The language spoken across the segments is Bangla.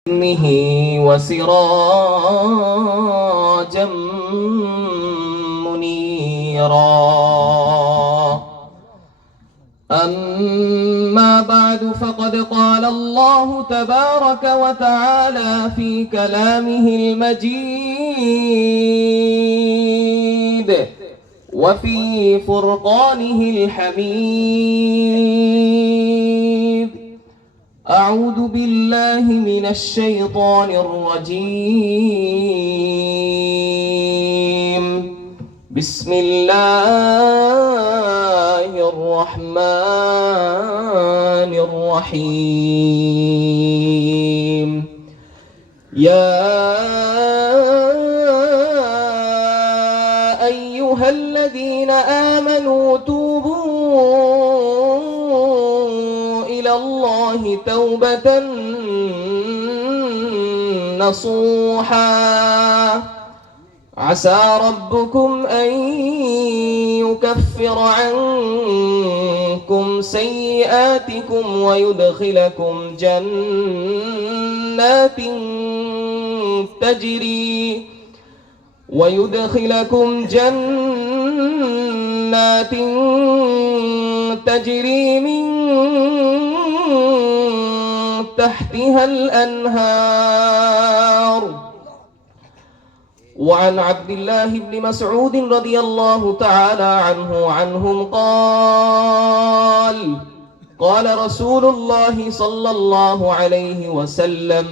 وسراجا منيرا. أما بعد، فقد قال الله تبارك وتعالى في كلامه المجيد وفي فرقانه الحميد: أعوذ بالله من الشيطان الرجيم. بسم الله الرحمن الرحيم. يا أيها الذين آمنوا توبوا إلى الله توبة نصوحا عسى ربكم أن يكفر عنكم سيئاتكم ويدخلكم جنات تجري من تحتها الأنهار. وعن عبد الله بن مسعود رضي الله تعالى عنهم قال رسول الله صلى الله عليه وسلم: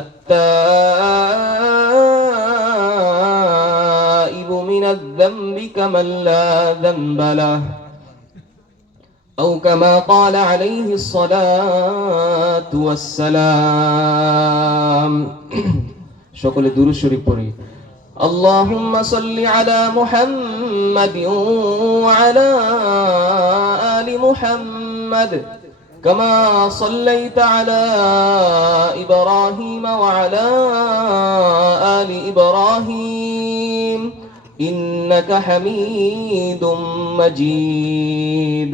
التائب من الذنب كمن لا ذنب له، أو كما قال عليه الصلاة والسلام. সকলে দুরূদ শরীফ পড়ি। اللهم صل على محمد وعلى آل محمد كما صليت على إبراهيم وعلى آل إبراهيم إنك حميد مجيد.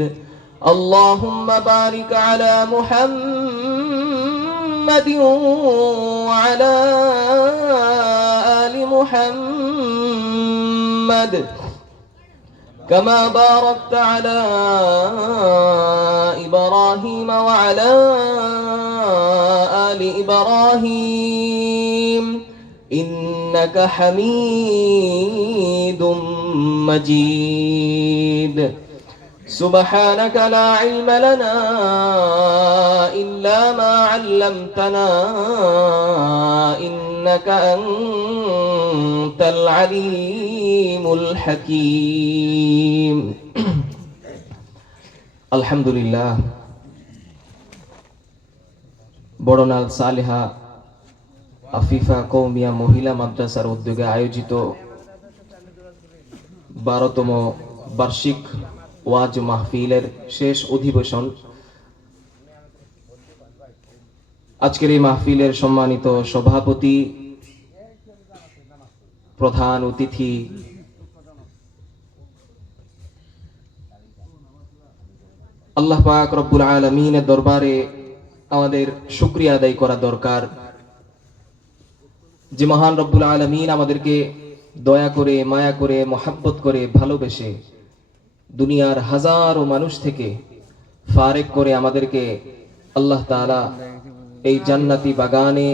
اللهم بارك على محمد وعلى آل محمد كما باركت على إبراهيم وعلى آل إبراهيم إنك حميد مجيد. سبحانك لا علم لنا إلا ما علمتنا إنك أنت العليم الحكيم. الحمد لله. বড়নাল সালেহা আফিফা কওমিয়া মহিলা মাদ্রাসার উদ্যোগে আয়োজিত 12তম বার্ষিক ওয়াজ মাহফিলের শেষ অধিবেশন। আজকের এই মাহফিলের সম্মানিত সভাপতি, প্রধান অতিথি, আল্লাহ পাক রব্বুল আলামিনের দরবারে আমাদের শুকরিয়া আদায় করা দরকার যে মহান রব্বুল আলামিন আমাদেরকে দয়া করে, মায়া করে, মহব্বত করে, ভালোবেসে দুনিয়ার হাজারো মানুষ থেকে ফারেক করে আমাদেরকে আল্লাহ তাআলা এই জান্নাতি বাগানে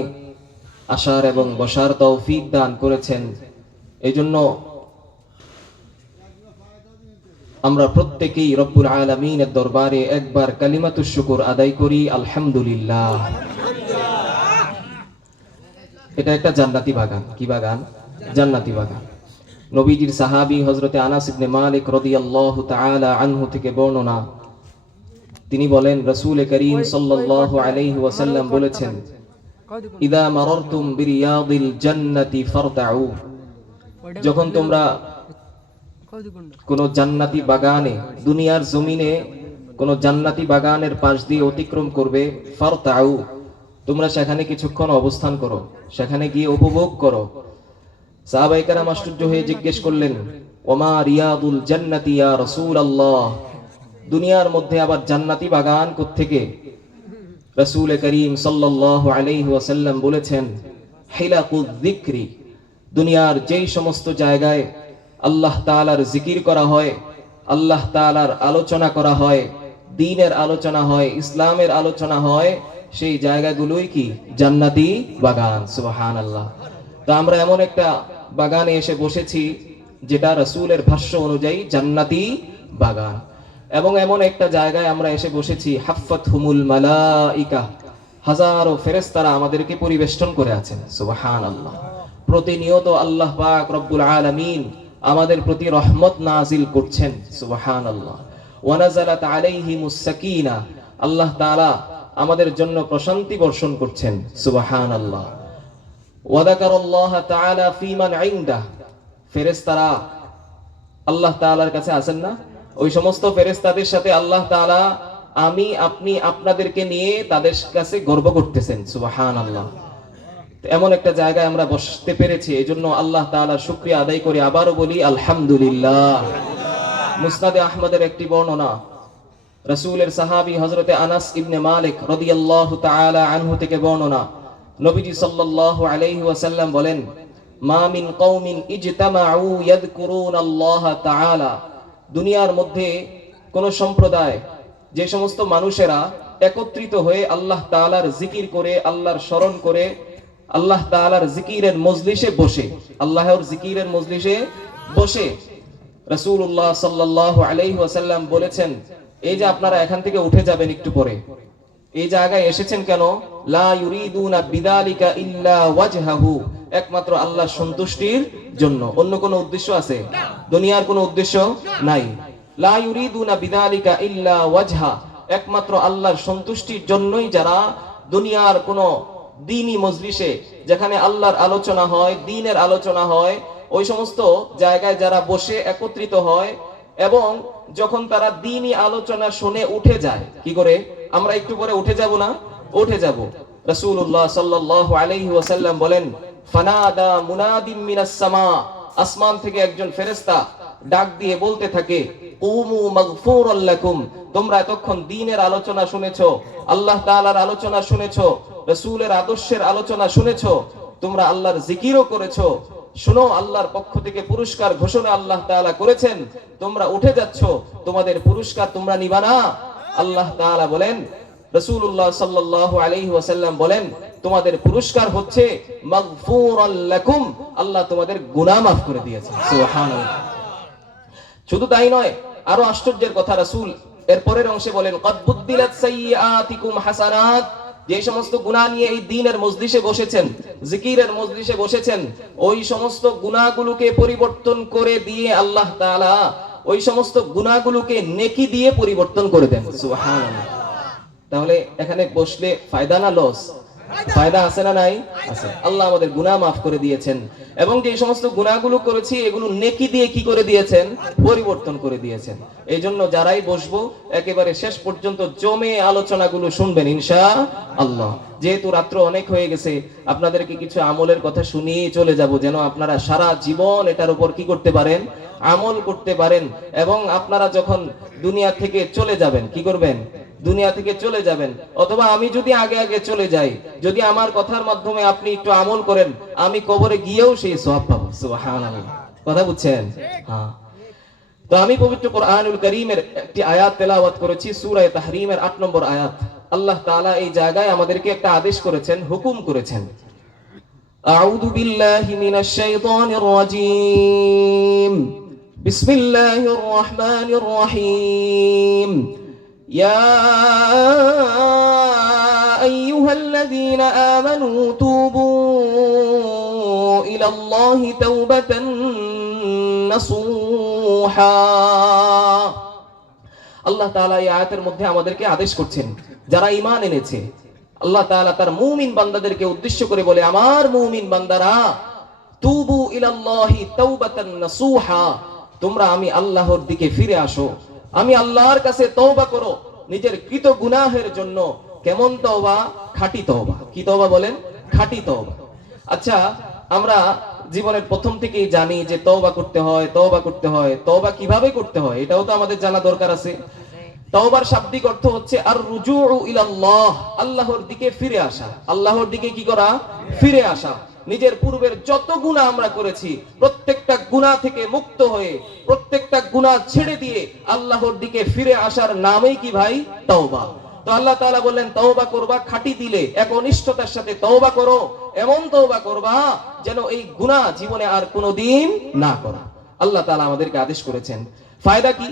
আসার এবং বসার তৌফিক দান করেছেন। এই জন্য আমরা প্রত্যেকেই রব্বুল আলামিনের দরবারে একবার কালিমাতুশ শুকর আদায় করি, আলহামদুলিল্লাহ। এটা একটা জান্নাতি বাগান। কি বাগান? জান্নাতি বাগান। নবীজির সাহাবী হযরতে আনাস ইবনে মালিক রাদিয়াল্লাহু তাআলা আনহু থেকে বর্ণনা, তিনি বলেন রাসূল করিম সাল্লাল্লাহু আলাইহি ওয়াসাল্লাম বলেছেন, ইদা মারারতুম বিরিয়াদিল জান্নাতি ফারতাউ, যখন তোমরা কোন জান্নাতি বাগানে, দুনিয়ার জমিনে কোন জান্নাতি বাগানের পাশ দিয়ে অতিক্রম করবে, ফারতাউ, তোমরা সেখানে কিছুক্ষণ অবস্থান করো, সেখানে গিয়ে উপভোগ করো। সাহাবায়ে কেরাম আশ্চর্য হয়ে জিজ্ঞেস করলেন, ওমা রিয়াদুল জান্নাতি ইয়া রাসূলুল্লাহ, দুনিয়ার মধ্যে আবার জান্নাতি বাগান কোত্থেকে? রাসূল করিম সাল্লাল্লাহু আলাইহি ওয়াসাল্লাম বলেছেন, হিলাকুয যিকরি, দুনিয়ার যেই সমস্ত জায়গায় আল্লাহ তাআলার জিকির করা হয়, আল্লাহ তাআলার আলোচনা করা হয়, দ্বীনের আলোচনা হয়, ইসলামের আলোচনা হয়, সেই জায়গাগুলোই কি জান্নাতি বাগান। সুবহানাল্লাহ। তো আমরা এমন একটা বাগানে এসে বসেছি যেটা রাসূলের ভাষ্য অনুযায়ী জান্নাতি বাগান, এবং এমন একটা জায়গায় আমরা এসে বসেছি হাফফাতহুমুল মালাইকা, হাজারো ফেরেশতারা আমাদেরকে পরিবেষ্টন করে আছেন। সুবহানাল্লাহ। প্রতিনিয়ত আল্লাহ পাক রব্বুল আলামিন আমাদের প্রতি রহমত নাজিল করছেন। সুবহানাল্লাহ। ওয়া নাযালাত আলাইহিমুস সাকিনা, আল্লাহ তাআলা আমাদের জন্য প্রশান্তি বর্ষণ করছেন। সুবহানাল্লাহ। ওয়া যাকারাল্লাহ তাআলা ফী মান ইনদা, ফেরেশতারা আল্লাহ তাআলার কাছে আছেন না, ওই সমস্ত ফেরেশতাদের সাথে আল্লাহ তাআলা আমি আপনি আপনাদেরকে নিয়ে তাদের কাছে গর্ব করতেছেন। সুবহানাল্লাহ। এমন একটা জায়গায় আমরা বসতে পেরেছি, এজন্য আল্লাহ তাআলার শুকরিয়া আদায় করে আবারও বলি আলহামদুলিল্লাহ। মুসনাদে আহমদের একটি বর্ণনা, রাসূলের সাহাবী হযরতে আনাস ইবনে মালিক রাদিয়াল্লাহু তাআলা আনহু থেকে বর্ণনা, নবীজি সাল্লাল্লাহু আলাইহি ওয়াসাল্লাম বলেন, মা মিন কওমিন ইজতামাউ ইয়াযকুরুনাল্লাহ তাআলা, দুনিয়ার মধ্যে কোন সম্প্রদায়, যে সমস্ত মানুষেরা একত্রিত হয়ে আল্লাহ তাআলার জিকির করে, আল্লাহর স্মরণ করে, আল্লাহ তাআলার জিকিরের মজলিসে বসে, আল্লাহর জিকিরের মজলিসে বসে, রাসূলুল্লাহ সাল্লাল্লাহু আলাইহি ওয়াসাল্লাম বলেছেন, এই যে আপনারা এখান থেকে উঠে যাবেন একটু পরে, এই জায়গায় এসেছেন কেন? লা ইউরিদুনা বিযালিকা ইল্লা ওয়াজহাহু, একমাত্র আল্লাহর সন্তুষ্টির জন্য। অন্য কোনো উদ্দেশ্য আছে? দুনিয়ার কোনো উদ্দেশ্য নাই। লা ইউরিদুনা বিযালিকা ইল্লা ওয়াজহা, একমাত্র আল্লাহর সন্তুষ্টির জন্যই যারা দুনিয়ার কোনো দ্বীনি মজলিসে, যেখানে আল্লাহর আলোচনা হয়, দ্বীনের আলোচনা হয়, ওই সমস্ত জায়গায় যারা বসে একত্রিত হয়, এবং যখন তারা দ্বীনি আলোচনা শুনে উঠে যায়, কি করে? আমরা একটু পরে উঠে যাব না? উঠে যাব। রাসূলুল্লাহ সাল্লাল্লাহু আলাইহি ওয়াসাল্লাম বলেন, ফানাদা মুনাদিম মিনাস সামা, আসমান থেকে একজন ফেরেশতা ডাক দিয়ে বলতে থাকে, কুমু মাগফুরাল লাকুম, তোমরা এতক্ষণ দ্বীনের আলোচনা শুনেছো, আল্লাহ তাআলার আলোচনা শুনেছো, রাসূলের আদর্শের আলোচনা শুনেছো, তোমরা আল্লাহর জিকিরও করেছো, শুনো আল্লাহর পক্ষ থেকে পুরস্কার ঘোষণা আল্লাহ তাআলা করেছেন, তোমরা উঠে যাচ্ছ, তোমাদের পুরস্কার তোমরা নিবা না? আল্লাহ তাআলা বলেন, রাসূলুল্লাহ সাল্লাল্লাহু আলাইহি ওয়াসাল্লাম বলেন, তোমাদের পুরস্কার হচ্ছে মাগফুরাল লাকুম, আল্লাহ তোমাদের গুনাহ মাফ করে দিয়েছেন। সুবহানাল্লাহ। শুধু তাই নয়, আরো আশ্চর্যের কথা, রাসূল এর পরের অংশে বলেন, কদ বুদ্দিলাত সাইয়্যাতিকুম হাসানাত, যে সমস্ত গুনাহ নিয়ে এই দ্বীনের মজলিসে বসেছেন, জিকিরের মজলিসে বসেছেন, ওই সমস্ত গুনাহগুলোকে পরিবর্তন করে দিয়ে আল্লাহ তাআলা ওই সমস্ত গুনাহগুলোকে নেকি দিয়ে পরিবর্তন করে দেন। সুবহানাল্লাহ। তাহলে এখানে বসলে ফায়দা না লস? ফায়দা আছে না নাই? আছে। আল্লাহ আমাদের গুনাহ মাফ করে দিয়েছেন, এবং যে সমস্ত গুনাহগুলো করেছি এগুলো নেকি দিয়ে কি করে দিয়েছেন? পরিবর্তন করে দিয়েছেন। এই জন্য যারাই বসবো একেবারে শেষ পর্যন্ত জমে আলোচনাগুলো শুনবেন ইনশাআল্লাহ। যেহেতু রাত্র অনেক হয়ে গেছে, আপনাদেরকে কিছু আমলের কথা শুনিয়ে চলে যাব, যেন আপনারা সারা জীবন এটার উপর কি করতে পারেন? আমল করতে পারেন। এবং আপনারা যখন দুনিয়া থেকে চলে যাবেন, কি করবেন? দুনিয়া থেকে চলে যাবেন, অথবা আমি যদি আগে আগে চলে যাই, যদি আমার কথার মাধ্যমে আপনি একটু আমল করেন, আমি কবরে গিয়েও সেই সওয়াব পাবো। সুবহানাল্লাহ। কথা বুঝছেন? হ্যাঁ। তো আমি পবিত্র কোরআনুল কারীমের একটি আয়াত তেলাওয়াত করেছি, সূরা তাহরীমের 8 নম্বর আয়াত। আল্লাহ তাআলা এই জায়গায় আমাদেরকে একটা আদেশ করেছেন, হুকুম করেছেন। আউযু বিল্লাহি মিনাশ শাইতানির রাজীম, বিসমিল্লাহির রহমানির রহিম। يا أيها الذين آمنوا توبوا إلى الله توبة نصوحا। আল্লাহ তাআলা এই আয়াতের মধ্যে আমাদেরকে আদেশ করছেন, যারা ঈমান এনেছে, আল্লাহ তাআলা তার মুমিন বান্দাদেরকে উদ্দেশ্য করে বলে, আমার মুমিন বান্দারা, তুবু ইলাল্লাহি তাওবাতান নাসুহা, তোমরা আমি আল্লাহর দিকে ফিরে আসো, আমি আল্লাহর কাছে তওবা করো নিজের কৃত গুনাহের জন্য। কেমন তওবা? খাঁটি তওবা। কি তওবা বলেন? খাঁটি তওবা। আচ্ছা, আমরা জীবনের প্রথম থেকেই জানি যে তওবা করতে হয়, তওবা করতে হয়। তওবা কিভাবে করতে হয় এটাও তো আমাদের জানা দরকার আছে। তাওবার শাব্দিক অর্থ হচ্ছে আর রুজুউ ইলাল্লাহ, আল্লাহর দিকে ফিরে আসা। আল্লাহর দিকে কি করা? ফিরে আসা। নিজের পূর্বের যত গুনাহ আমরা করেছি প্রত্যেকটা গুনাহ থেকে মুক্ত হয়ে, প্রত্যেকটা গুনাহ ছেড়ে দিয়ে আল্লাহর দিকে ফিরে আসার নামই কি ভাই? তাওবা। তো আল্লাহ তাআলা বললেন তওবা করবা খাঁটি দিলে, একনিষ্ঠতার সাথে তওবা করো, এমন তওবা করবা যেন এই গুনাহ জীবনে আর কোনোদিন না করো। আল্লাহ তাআলা আমাদেরকে আদেশ করেছেন। ফায়দা কি?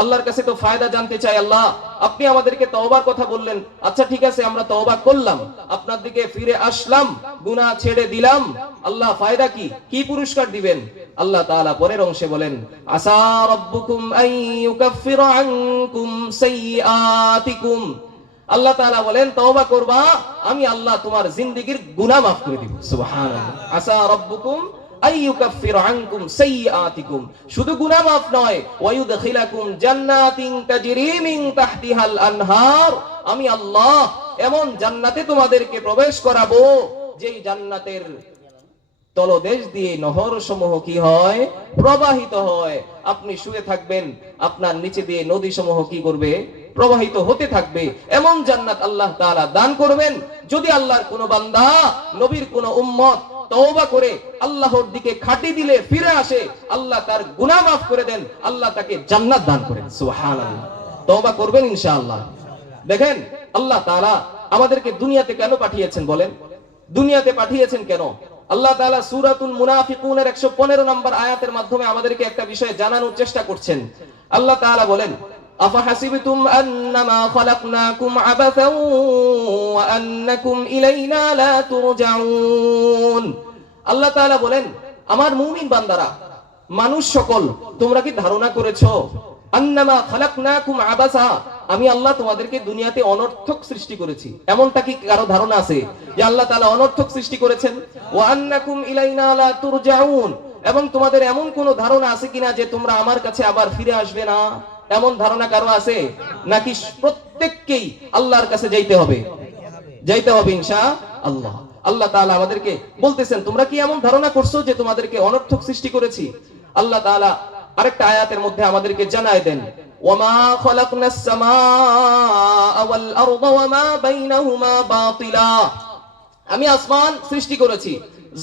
আল্লাহর কাছে তো ফায়দা জানতে চাই। আল্লাহ আপনি আমাদেরকে তওবার কথা বললেন, আচ্ছা ঠিক আছে আমরা তওবা করলাম, আপনার দিকে ফিরে আসলাম, গুনাহ ছেড়ে দিলাম, আল্লাহ ফায়দা কি? কি পুরস্কার দিবেন? আল্লাহ তাআলা পরের অংশে বলেন আসা রাব্বুকুম আন ইউকাফিরা আনকুম সাইয়্যাতিকুম। আল্লাহ তাআলা বলেন তওবা করবা, আমি আল্লাহ তোমার জিন্দেগীর গুনাহ মাফ করে দিব। সুবহানাল্লাহ। আসা রাব্বুকুম আইয়ুকাফিরু আনকুম সাইয়্যাতিকুম, শুধু গুনাহ মাফ নয়, ওয়ায়ুদখিলাকুম জান্নাতিন তাজরি মিন তাহতিহাল আনহার, আমি আল্লাহ এমন জান্নাতে তোমাদেরকে প্রবেশ করাবো যেই জান্নাতের তলদেশ দিয়ে নহর সমূহ কি হয়? প্রবাহিত হয়। আপনি শুয়ে থাকবেন, আপনার নিচে দিয়ে নদী সমূহ কি করবে? প্রবাহিত হতে থাকবে। এমন জান্নাত আল্লাহ তাআলা দান করবেন যদি আল্লাহর কোন বান্দা, নবীর কোন উম্মত তওবা করে আল্লাহর দিকে খাঁটি দিলে ফিরে আসে, আল্লাহ তার গুনাহ মাফ করে দেন, আল্লাহ তাকে জান্নাত দান করেন। সুবহানাল্লাহ। তওবা করবেন ইনশাআল্লাহ। দেখেন আল্লাহ তাআলা আমাদেরকে দুনিয়াতে কেন পাঠিয়েছেন বলেন? দুনিয়াতে পাঠিয়েছেন কেন? আল্লাহ তাআলা সূরাতুল মুনাফিকুনের 115 নম্বর আয়াতের মাধ্যমে আমাদেরকে একটা বিষয় জানানোর চেষ্টা করছেন। আল্লাহ তাআলা বলেন আফাহাসিবতুম আন্নামা খালাকনাকুম আবাসান ওয়া আন্নাকুম ইলাইনা লা তুরজাউন। আল্লাহ তাআলা বলেন আমার মুমিন বান্দারা, মানুষ সকল, তোমরা কি ধারণা করেছো আন্নামা খালাকনাকুম আবাসা, আমি আল্লাহ তোমাদেরকে দুনিয়াতে অনর্থক সৃষ্টি করেছি? এমনটা কি কারো ধারণা আছে যে আল্লাহ তাআলা অনর্থক সৃষ্টি করেছেন? ওয়া আন্নাকুম ইলাইনা লা তুরজাউন, এবং তোমাদের এমন কোন ধারণা আছে কিনা যে তোমরা আমার কাছে আবার ফিরে আসবে না? এমন ধারণা কারো আছে নাকি প্রত্যেককেই আল্লাহর কাছে যাইতে হবে? যাইতে হবে ইনশাআল্লাহ। আল্লাহ তাআলা আমাদেরকে বলতেছেন তোমরা কি এমন ধারণা করছো যে তোমাদেরকে অনর্থক সৃষ্টি করেছি? আল্লাহ তাআলা আরেকটা আয়াতের মধ্যে আমাদেরকে জানায় দেন ওয়ামা খালাকনাস সামাআ ওয়াল আরদা ওয়ামা বাইনাহুমা বাতিলা, আমি আসমান সৃষ্টি করেছি,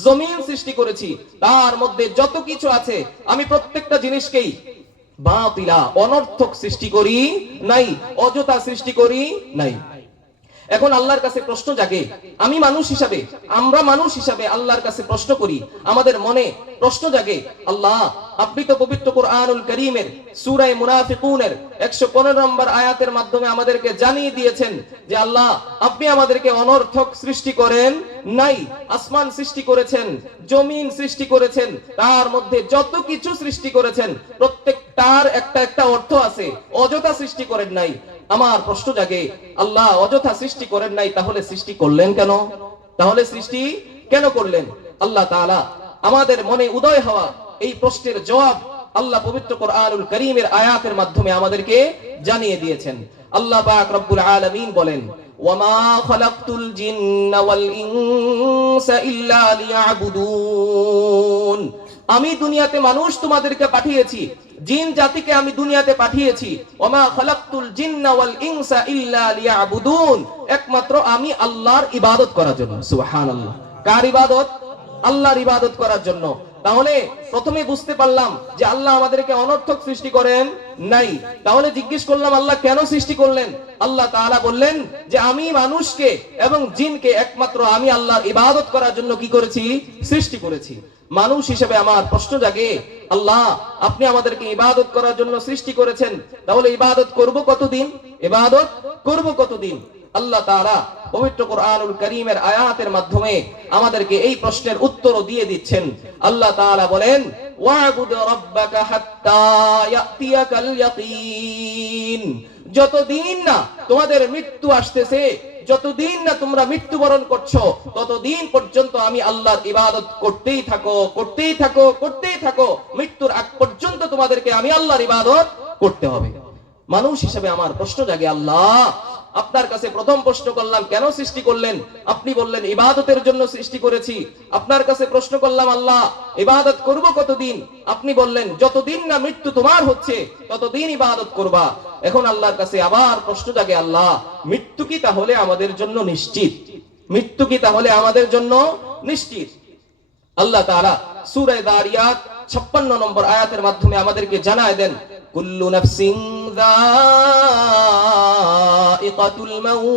জমিন সৃষ্টি করেছি, তার মধ্যে যত কিছু আছে আমি প্রত্যেকটা জিনিসকেই বাতিলা, অনর্থক সৃষ্টি করি নাই, অযথা সৃষ্টি করি নাই। এখন আল্লাহর কাছে প্রশ্ন জাগে, আমি মানুষ হিসাবে, আমরা মানুষ হিসাবে আল্লাহর কাছে প্রশ্ন করি, আমাদের মনে প্রশ্ন জাগে, আল্লাহ আপনি তো পবিত্র কোরআনুল কারীমের সূরা মুনাফিকুনের 115 নম্বর আয়াতের মাধ্যমে আমাদেরকে জানিয়ে দিয়েছেন যে আল্লাহ আপনি আমাদেরকে অনর্থক সৃষ্টি করেন নাই, আসমান সৃষ্টি করেছেন, জমিন সৃষ্টি করেছেন, তার মধ্যে যত কিছু সৃষ্টি করেছেন প্রত্যেকটার একটা একটা অর্থ আছে, অযথা সৃষ্টি করেন নাই। আমার প্রশ্ন জাগে, আল্লাহ অযথা সৃষ্টি করেন নাই, তাহলে সৃষ্টি করলেন কেন? তাহলে সৃষ্টি কেন করলেন? আল্লাহ তাআলা আমাদের মনে উদয় হওয়া এই প্রশ্নের জবাব আল্লাহ পবিত্র কোরআনুল কারীমের আয়াতের মাধ্যমে আমাদেরকে জানিয়ে দিয়েছেন। আল্লাহ পাক রব্বুল আলামিন বলেন ওয়ামা খালাকতুল জিন্না ওয়াল ইনসা ইল্লা লিয়াবুদুন, আমি দুনিয়াতে মানুষ তোমাদেরকে পাঠিয়েছি, জিন জাতিকে আমি দুনিয়াতে পাঠিয়েছি, ওয়ামা খালাকতুল জিন্না ওয়াল ইনসা ইল্লা লিয়াবুদুন, একমাত্র আমি আল্লাহর ইবাদত করার জন্য। সুবহানাল্লাহ। কার ইবাদত? আল্লাহর ইবাদত করার জন্য। তাহলে প্রথমে বুঝতে পারলাম যে আল্লাহ আমাদেরকে অনর্থক সৃষ্টি করেন নাই। তাহলে জিজ্ঞেস করলাম আল্লাহ কেন সৃষ্টি করলেন? আল্লাহ তাআলা বললেন যে আমি মানুষকে এবং জিনকে একমাত্র আমি আল্লাহর ইবাদত করার জন্য কি করেছি? সৃষ্টি করেছি। মানুষ হিসেবে আমার প্রশ্ন জাগে, আল্লাহ আপনি আমাদেরকে ইবাদত করার জন্য সৃষ্টি করেছেন, তাহলে ইবাদত করব কতদিন? ইবাদত করব কতদিন? আল্লাহ তাআলা পবিত্র কোরআনুল কারীমের আয়াতের মাধ্যমে আমাদেরকে এই প্রশ্নের উত্তর দিয়ে দিচ্ছেন। আল্লাহ তাআলা বলেন ওয়া'বুদ রাব্বাকা হাত্তা ইয়াতিয়াকাল ইয়াকিন, যতদিন না তোমাদের মৃত্যু আসতেছে, যতদিন না তোমরা মৃত্যুবরণ করছো, ততদিন পর্যন্ত আমি আল্লাহর ইবাদত করতেই থাকো, করতেই থাকো, করতেই থাকো, মৃত্যুর আগ পর্যন্ত তোমাদেরকে আমি আল্লাহর ইবাদত করতে হবে। মানুষ হিসেবে আমার প্রশ্ন জাগে, আল্লাহ আপনার কাছে প্রথম প্রশ্ন করলাম কেন সৃষ্টি করলেন? আপনি বললেন ইবাদতের জন্য সৃষ্টি করেছি। আপনার কাছে প্রশ্ন করলাম আল্লাহ ইবাদত করব কতদিন? আপনি বললেন যতদিন না মৃত্যু তোমার হচ্ছে ততদিন ইবাদত করবা। এখন আল্লাহর কাছে আবার প্রশ্ন জাগে, আল্লাহ মৃত্যু কি তাহলে আমাদের জন্য নিশ্চিত? মৃত্যু কি তাহলে আমাদের জন্য নিশ্চিত? আল্লাহ তাআলা সূরা যারিয়াত 56 নম্বর আয়াতের মাধ্যমে আমাদেরকে জানায় দেন, কুল্লু নাফসিন যায়িকাতুল মাউত।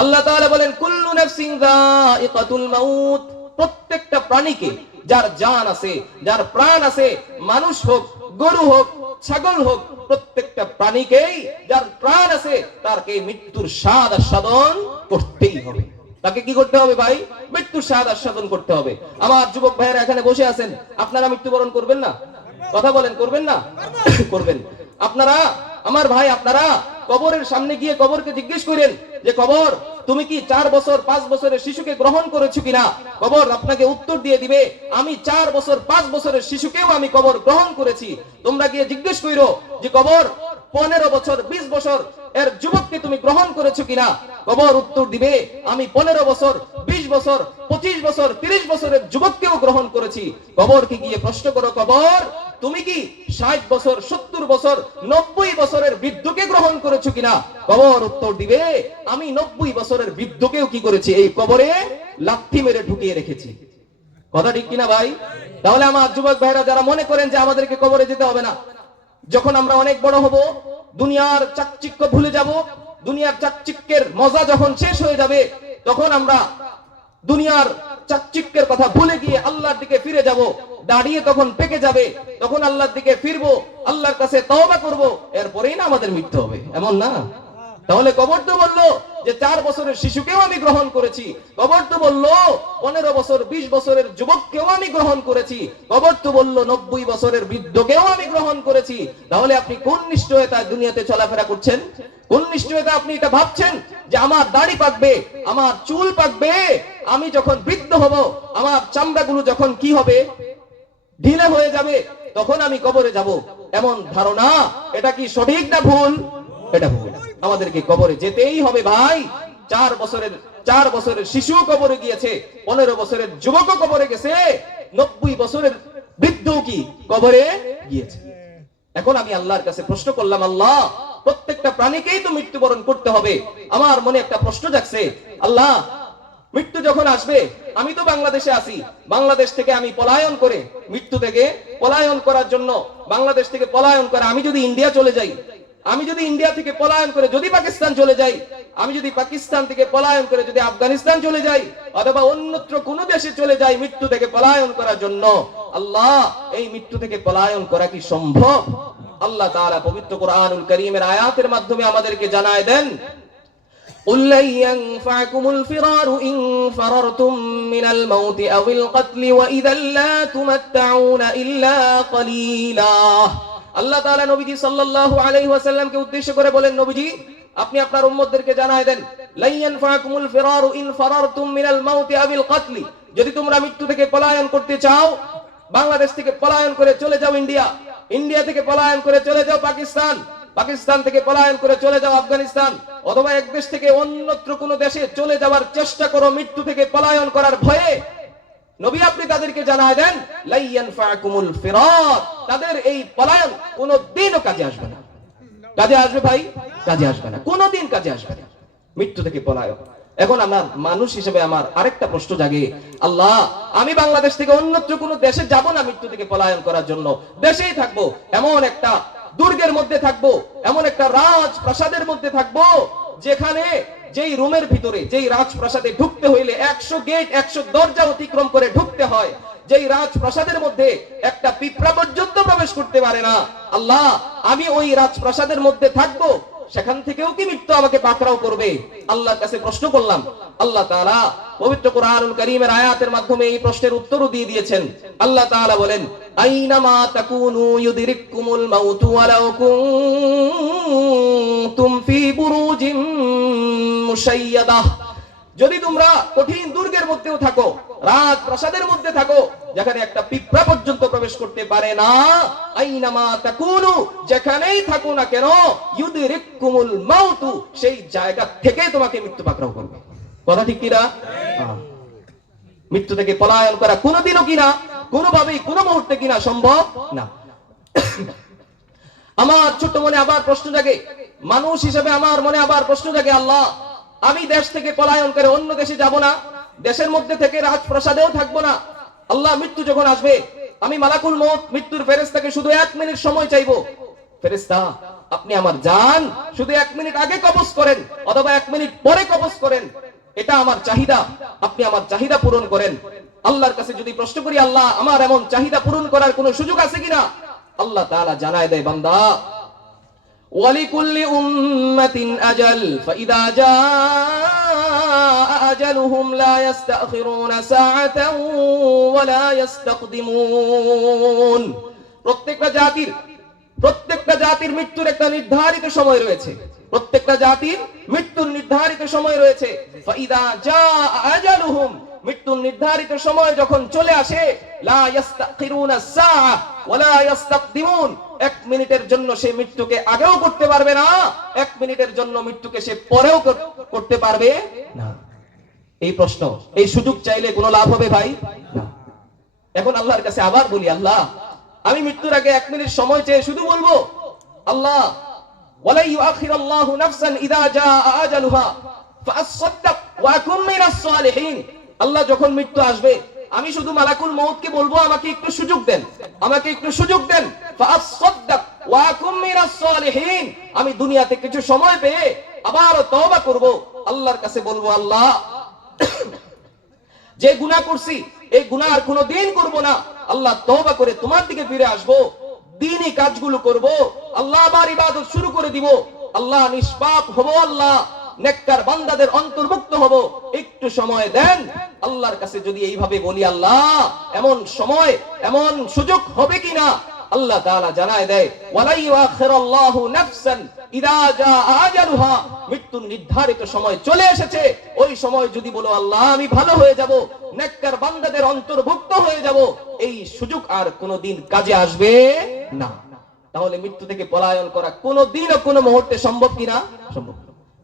আল্লাহ তাআলা বলেন কুল্লু নাফসিন যায়িকাতুল মাউত, প্রত্যেকটা প্রাণীকে, যার জান আছে, যার প্রাণ আছে, মানুষ হোক, গরু হোক, ছাগল হোক, প্রত্যেকটা প্রাণীকেই, যার প্রাণ আছে, তাকে মৃত্যুর স্বাদ আস্বাদন করতেই হবে। তাকে কি করতে হবে ভাই? মৃত্যুর স্বাদ আস্বাদন করতে হবে। আমার যুবক ভাইয়েরা এখানে বসে আছেন, আপনারা মৃত্যুবরণ করবেন না? কথা বলেন, করবেন না? করবেন। আপনারা, আমার ভাই, আপনারা কবরের সামনে গিয়ে কবরকে জিজ্ঞেস করেন যে কবর তুমি কি 4 বছর 5 বছরের শিশুকে গ্রহণ করেছো কিনা? কবর আপনাকে উত্তর দিয়ে দিবে আমি 4 বছর 5 বছরের শিশুকেও আমি কবর গ্রহণ করেছি। তোমরা গিয়ে জিজ্ঞেস করো যে কবর 15 বছর 20 বছর এর যুবককে তুমি গ্রহণ করেছো কিনা? কবর উত্তর দিবে আমি 15 বছর 20 বছর 25 বছর 30 বছরের যুবককেও গ্রহণ করেছি। কবরকে গিয়ে প্রশ্ন করো, কবর তুমি কি 60 বছর 70 বছর 90 বছরের বৃদ্ধকে গ্রহণ করেছো কিনা? কবর উত্তর দিবে আমি 90 বছরের বৃদ্ধকেও কি করেছি? এই কবরে লাথি মেরে ঢুকিয়ে রেখেছি। কথা ঠিক কিনা ভাই? তাহলে আমার যুবক ভাইরা যারা মনে করেন যে আমাদেরকে কবরে যেতে হবে না, যখন আমরা অনেক বড় হব, দুনিয়ার চাকচিক্য ভুলে যাব, দুনিয়ার চাকচিক্যের মজা যখন শেষ হয়ে যাবে, তখন আমরা দুনিয়ার চাকচিক্যের কথা ভুলে গিয়ে আল্লাহর দিকে ফিরে যাব। দাঁড়িয়ে তখন পেকে যাবে, তখন আল্লাহর দিকে ফিরবো, আল্লাহর কাছে তওবা করব, এরপরেই না আমাদের মৃত্যু হবে, এমন না? তাহলে কবর তো বললো যে 4 বছরের শিশুকেও আমি গ্রহণ করেছি। কবর তো বললো 15 বছর 20 বছরের যুবককেও আমি গ্রহণ করেছি। কবর তো বললো 90 বছরের বৃদ্ধকেও আমি গ্রহণ করেছি। তাহলে আপনি কোন নিশ্চয়তায় দুনিয়াতে চলাফেরা করছেন? কোন নিশ্চয়তা আপনি এটা ভাবছেন যে আমার দাড়ি পাকবে, আমার চুল পাকবে, আমি যখন বৃদ্ধ হব, আমার চামড়াগুলো যখন কি হবে? ঢিলে হয়ে যাবে, তখন আমি কবরে যাব। এমন ধারণা, এটা কি সঠিক না ভুল? এটা ভুল। আমাদেরকে কবরে যেতেই হবে ভাই। 4 বছরের শিশু কবরে গিয়েছে, 15 বছরের যুবকও কবরে গেছে, 90 বছরের বৃদ্ধ কি কবরে গিয়েছে। এখন আমি আল্লাহর কাছে প্রশ্ন করলাম, আল্লাহ প্রত্যেকটা প্রাণীকেই তো মৃত্যুবরণ করতে হবে। আমার মনে একটা প্রশ্ন জাগছে, আল্লাহ মৃত্যু যখন আসবে, আমি তো বাংলাদেশে আছি, বাংলাদেশ থেকে আমি পলায়ন করে, মৃত্যু থেকে পলায়ন করার জন্য বাংলাদেশ থেকে পলায়ন করে আমি যদি ইন্ডিয়া চলে যাই, আমি যদি ইন্ডিয়া থেকে পলায়ন করে যদি পাকিস্তান চলে যাই, আমি যদি পাকিস্তান থেকে পলায়ন করে যদি আফগানিস্তান চলে যাই, অথবা অন্যত্র কোন দেশে চলে যাই মৃত্যু থেকে পলায়ন করার জন্য, আল্লাহ এই মৃত্যু থেকে পলায়ন করা কি সম্ভব? আল্লাহ তাআলা পবিত্র কোরআনুল কারীমের আয়াতের মাধ্যমে আমাদেরকে জানায় দেন, قُل لَّن يَنفَعَكُمُ الْفِرَارُ إِن فَرَرْتُم مِّنَ الْمَوْتِ أَوِ الْقَتْلِ وَإِذًا لَّا تُمَتَّعُونَ إِلَّا قَلِيلًا। আল্লাহ তাআলা নবীজি সাল্লাল্লাহু আলাইহি ওয়াসাল্লামকে উদ্দেশ্য করে বলেন, নবীজি আপনি আপনার উম্মতদেরকে জানায় দেন, লা ইয়ানফাকুমুল ফিরারু ইন ফারারতুম মিনাল মাউতি আবিল কাতলি, যদি তোমরা মৃত্যু থেকে পলায়ন করতে চাও, বাংলাদেশ থেকে পলায়ন করে চলে যাও ইন্ডিয়া, ইন্ডিয়া থেকে পলায়ন করে চলে যাও পাকিস্তান, পাকিস্তান থেকে পলায়ন করে চলে যাও আফগানিস্তান, অথবা এক দেশ থেকে অন্যত্র কোন দেশে চলে যাওয়ার চেষ্টা করো মৃত্যু থেকে পলায়ন করার ভয়ে, নবী আপনি তাদেরকে জানায় দেন, লা ইয়ানফাকুমুল ফিরার, তাদের এই পলায়ন কোনদিনও কাজে আসবে না। কাজে আসবে ভাই? কাজে আসবে না, কোনদিন কাজে আসবে না মৃত্যু থেকে পলায়ন। এখন আমার মানুষ হিসেবে আমার আরেকটা প্রশ্ন জাগে, আল্লাহ আমি বাংলাদেশ থেকে অন্যত্র কোন দেশে যাব না মৃত্যু থেকে পলায়ন করার জন্য, দেশেই থাকবো, এমন একটা দুর্গের মধ্যে থাকবো, এমন একটা রাজপ্রাসাদের মধ্যে থাকবো, যেখানে যেই রুমের ভিতরে, যেই রাজপ্রাসাদে ঢুকতে হইলে 100 গেট 100 দরজা অতিক্রম করে ঢুকতে হয়, যেই রাজপ্রাসাদের মধ্যে একটা পিঁপড়া পর্যন্ত প্রবেশ করতে পারে না, আল্লাহ আমি ওই রাজপ্রাসাদের মধ্যে থাকবো, সেখান থেকেও কি মৃত্যু আমাকে পাকড়াও করবে? আল্লাহর কাছে প্রশ্ন করলাম। আল্লাহ তাআলা পবিত্র কোরআনুল কারীমের আয়াতের মাধ্যমে এই প্রশ্নের উত্তরও দিয়ে দিয়েছেন। আল্লাহ তাআলা বলেন, আইনামা তাকুনু ইউদরিকুমুল মাউতু ওয়ালাউ কুনতুম ফি বুরুজিম মুশাইয়াদাহ, যদি তোমরা কঠিন দুর্গের মধ্যেও থাকো, রাজপ্রাসাদের মধ্যে থাকো যেখানে একটা পিঁপড়া পর্যন্ত প্রবেশ করতে পারে না, আইনামা তাকুনু, যেখানেই থাকো না কেন, ইউদরিকুমুল মাউতু, সেই জায়গা থেকে তোমাকে মৃত্যু পাকড়াও করবে। কথা ঠিক কিনা? মৃত্যু থেকে পলায়ন করা কোনোদিনও কিনা, কোনোভাবেই, কোনো মুহূর্তে কিনা সম্ভব না। আমার ছোট্ট মনে আবার প্রশ্ন জাগে, মানুষ হিসেবে আমার মনে আবার প্রশ্ন জাগে, আল্লাহ, আমি দেশ থেকে পলায়ন করে অন্য দেশে যাব না, দেশের মধ্যে থেকে রাজপ্রাসাদেও থাকবো না। আল্লাহ, মৃত্যু যখন আসবে, আমি মালাকুল মউত, মৃত্যুর ফেরেশতাকে শুধু 1 মিনিট সময় চাইবো, ফেরেশতা আপনি আমার জান শুধু 1 মিনিট আগে কবজ করেন অথবা 1 মিনিট পরে কবজ করেন, এটা আমার চাহিদা, আপনি আমার চাহিদা পূরণ করেন। আল্লাহর কাছে যদি প্রশ্ন করি, আল্লাহ আমার এমন চাহিদা পূরণ করার কোনো সুযোগ আছে কিনা, আল্লাহ তাআলা জানায় দেয়, বান্দা ওয়ালিকুল্লি উম্মাতিন আজাল ফাইদা জাআ আজালুহুম লা ইস্তাখিরুনা সাআতান ওয়া লা ইস্তাকদিমুন। প্রত্যেকটা জাতির মৃত্যুর একটা নির্ধারিত সময় রয়েছে, প্রত্যেকটা জাতির মৃত্যুর নির্ধারিত সময় রয়েছে। ফাইদা জাআ আজালুহুম, মৃত্যুর নির্ধারিত সময় যখন চলে আসে, লা ইস্তাখিরুনা সাআ ওয়া লা ইস্তাকদিমুন, 1 মিনিটের জন্য সে মৃত্যুকে আগেও করতে পারবে না, 1 মিনিটের জন্য মৃত্যুকে সে পরেও করতে পারবে না। এই প্রশ্ন, এই সুযোগ চাইলে কোনো লাভ হবে ভাই? না। এখন আল্লাহর কাছে আবার বলি, আল্লাহ আমি মৃত্যুর আগে 1 মিনিট সময় চেয়ে শুধু বলবো, আল্লাহ ওয়ালা ইউআখিরুল্লাহু নাফসান ইযা জাআ আজালুহা ফাআসসাদদাক ওয়া আকুম মিনাস সালিহিন। আল্লাহ যখন মৃত্যু আসবে, আমি শুধু মালাকুল মউতকে বলবো, আমাকে একটু সুযোগ দেন, আমাকে একটু সুযোগ দেন, ফাআসসাদদাক ওয়া আকুম মিনাস সালিহিন। আমি দুনিয়াতে কিছু সময় পেয়ে আবার তওবা করব, আল্লাহর কাছে বলবো, আল্লাহ যে গুনাহ করছি এই গুনাহ আর কোনোদিন করব না, আল্লাহ তওবা করে তোমার দিকে ফিরে আসব, দ্বীনি কাজগুলো করব, আল্লাহ আবার ইবাদত শুরু করে দিব, আল্লাহ নিষ্পাপ হব, আল্লাহ নেককার বান্দাদের অন্তর্ভুক্ত হব, একটু সময় দেন। আল্লাহর কাছে যদি এইভাবে বলি, আল্লাহ এমন সময়, এমন সুযোগ হবে কিনা, আল্লাহ তাআলা জানায় দেয়, ওয়ালা ইউআখিরুল্লাহু নাফসান ইযা জাআ আজালুহা, মৃত্যুর নির্ধারিত সময় চলে এসেছে, ওই সময় যদি বলো, আল্লাহ আমি ভালো হয়ে যাব, নেককার বান্দাদের অন্তর্ভুক্ত হয়ে যাব, এই সুযোগ আর কোনোদিন কাজে আসবে না। তাহলে মৃত্যু থেকে পলায়ন করা কোনোদিনও কোনো মুহূর্তে সম্ভব কিনা? সম্ভব।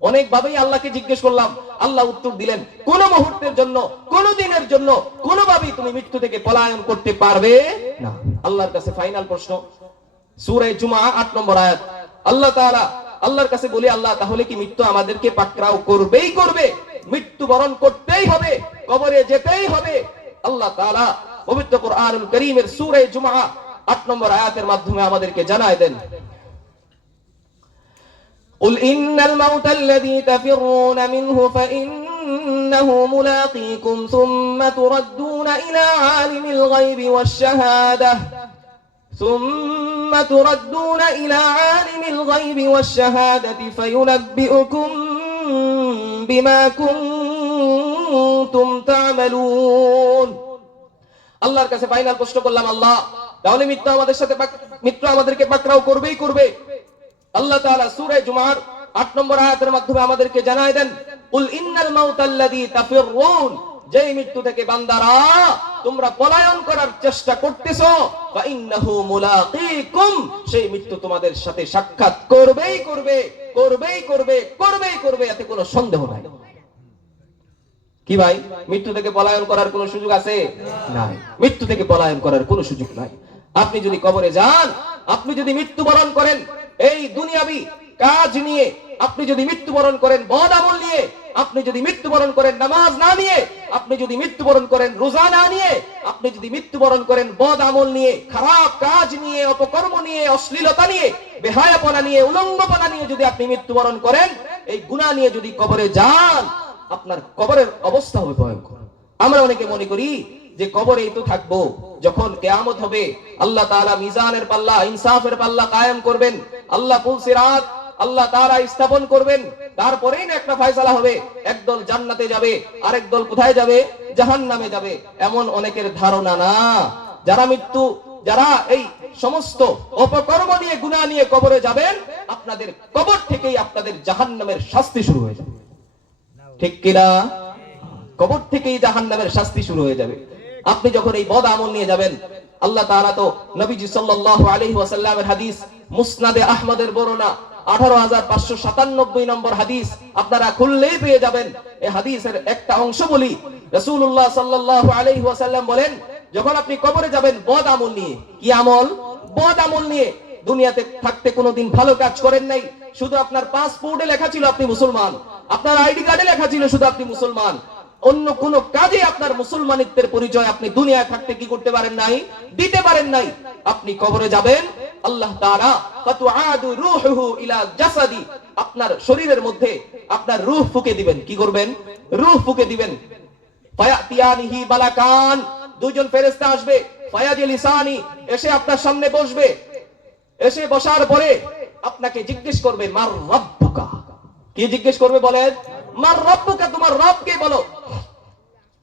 অনেকভাবেই আল্লাহকে জিজ্ঞেস করলাম, আল্লাহ উত্তর দিলেন, কোন মুহূর্তের জন্য, কোন দিনের জন্য, কোনোভাবেই তুমি মৃত্যু থেকে পলায়ন করতে পারবে না। আল্লাহর কাছে ফাইনাল প্রশ্ন, সূরা জুমআ 8 নম্বর আয়াত, আল্লাহ তাআলা আল্লাহর কাছে বলি, আল্লাহ তাহলে কি মৃত্যু আমাদেরকে পাকড়াও করবেই করবে, মৃত্যু বরণ করতেই হবে, কবরে যেতেই হবে? আল্লাহ তাআলা পবিত্র কোরআনুল কারীমের সূরা জুমআ 8 নম্বর আয়াতের মাধ্যমে আমাদেরকে জানায় দেন, قل إن الموت الذي تفرون منه فإنه ملاقيكم ثم تردون إلى عالم الغيب والشهادة فينبئكم بما كنتم تعملون। আল্লাহর কাছে ফাইনাল প্রশ্ন করলাম, আল্লাহ তাহলে মৃত্যু আমাদেরকে পাকড়াও করবেই করবে? আল্লাহ তাআলা সূরা জুমার 8 নম্বর আয়াতের মাধ্যমে আমাদেরকে জানায় দেন, কুল ইন্নাল মাউতাল্লাযী তাফিরুন, যেই মৃত্যু থেকে বান্দারা তোমরা পলায়ন করার চেষ্টা করতেছো, ফা ইন্নাহু মুলাকীকুম, সেই মৃত্যু তোমাদের সাথে সাক্ষাৎ করবেই করবে, করবেই করবে, করবেই করবে, এতে কোনো সন্দেহ নাই। কি ভাই, মৃত্যু থেকে পলায়ন করার কোনো সুযোগ আছে? নাই, মৃত্যু থেকে পলায়ন করার কোনো সুযোগ নাই। আপনি যদি কবরে যান, আপনি যদি মৃত্যুবরণ করেন এই দুনিয়াবি কাজ নিয়ে, আপনি যদি মৃত্যুবরণ করেন বদ আমল নিয়ে, আপনি যদি মৃত্যুবরণ করেন নামাজ না নিয়ে, আপনি যদি মৃত্যুবরণ করেন রোজা না নিয়ে, আপনি যদি মৃত্যুবরণ করেন বদ আমল নিয়ে, খারাপ কাজ নিয়ে, অপকর্ম নিয়ে, অশ্লীলতা নিয়ে, বেহায়াপনা নিয়ে, উলঙ্গপনা নিয়ে যদি আপনি মৃত্যুবরণ করেন, এই গুনাহ নিয়ে যদি কবরে যান, আপনার কবরের অবস্থা হবে ভয়ঙ্কর। আমরা অনেকে মনে করি যে কবরেই তো থাকবো, যখন কিয়ামত হবে আল্লাহ তাআলা মিজানের পাল্লা, ইনসাফের পাল্লা কায়েম করবেন, আল্লাহ পুলসিরাত আল্লাহ তাআলা স্থাপন করবেন, তারপরেই না একটা ফয়সালা হবে, একদল জান্নাতে যাবে, আরেক দল কোথায় যাবে? জাহান্নামে যাবে। এমন অনেকের ধারণা না। যারা এই সমস্ত অপকর্ম নিয়ে, গুনাহ নিয়ে কবরে যাবেন, আপনাদের কবর থেকেই আপনাদের জাহান্নামের শাস্তি শুরু হয়ে যাবে। ঠিক কিনা? কবর থেকেই জাহান্নামের শাস্তি শুরু হয়ে যাবে। আপনি যখন এই বদ আমল নিয়ে যাবেন, আল্লাহ তাআলা তো নবীজি সাল্লাল্লাহু আলাইহি ওয়াসাল্লামের হাদিস, মুসনাদে আহমদের বর্ণনা 18597 নম্বর হাদিস আপনারা খুললেই পেয়ে যাবেন। এই হাদিসের একটা অংশ বলি, রাসূলুল্লাহ সাল্লাল্লাহু আলাইহি ওয়াসাল্লাম বলেন, যখন আপনি কবরে যাবেন বদ আমল নিয়ে, কি আমল? বদ আমল নিয়ে। দুনিয়াতে থাকতে কোনোদিন ভালো কাজ করেন নাই, শুধু আপনার পাসপোর্টে লেখা ছিল আপনি মুসলমান, আপনার আইডি কার্ডে লেখা ছিল শুধু আপনি মুসলমান, অন্য কোন কাজে আপনার মুসলমানিত্বের পরিচয় আপনি দুনিয়ায় থাকতে কি করতে পারেন নাই? দিতে পারেন নাই। আপনি কবরে যাবেন, আল্লাহ তাআলা ফাতুআদু রূহুহু ইলা জাসাদি, আপনার শরীরের মধ্যে আপনার রূহ ফুঁকে দিবেন। কি করবেন? রূহ ফুঁকে দিবেন। ফায়াতিয়ানিহি বালাকান, দুইজন ফেরেশতা আসবে, ফায়াজলিসানি, এসে আপনার সামনে বসবে। এসে বসার পরে আপনাকে জিজ্ঞেস করবে মার রাব্বুকা। কি জিজ্ঞেস করবে বলেন? মার রাব্বুকা, তোমার রব কে বলো।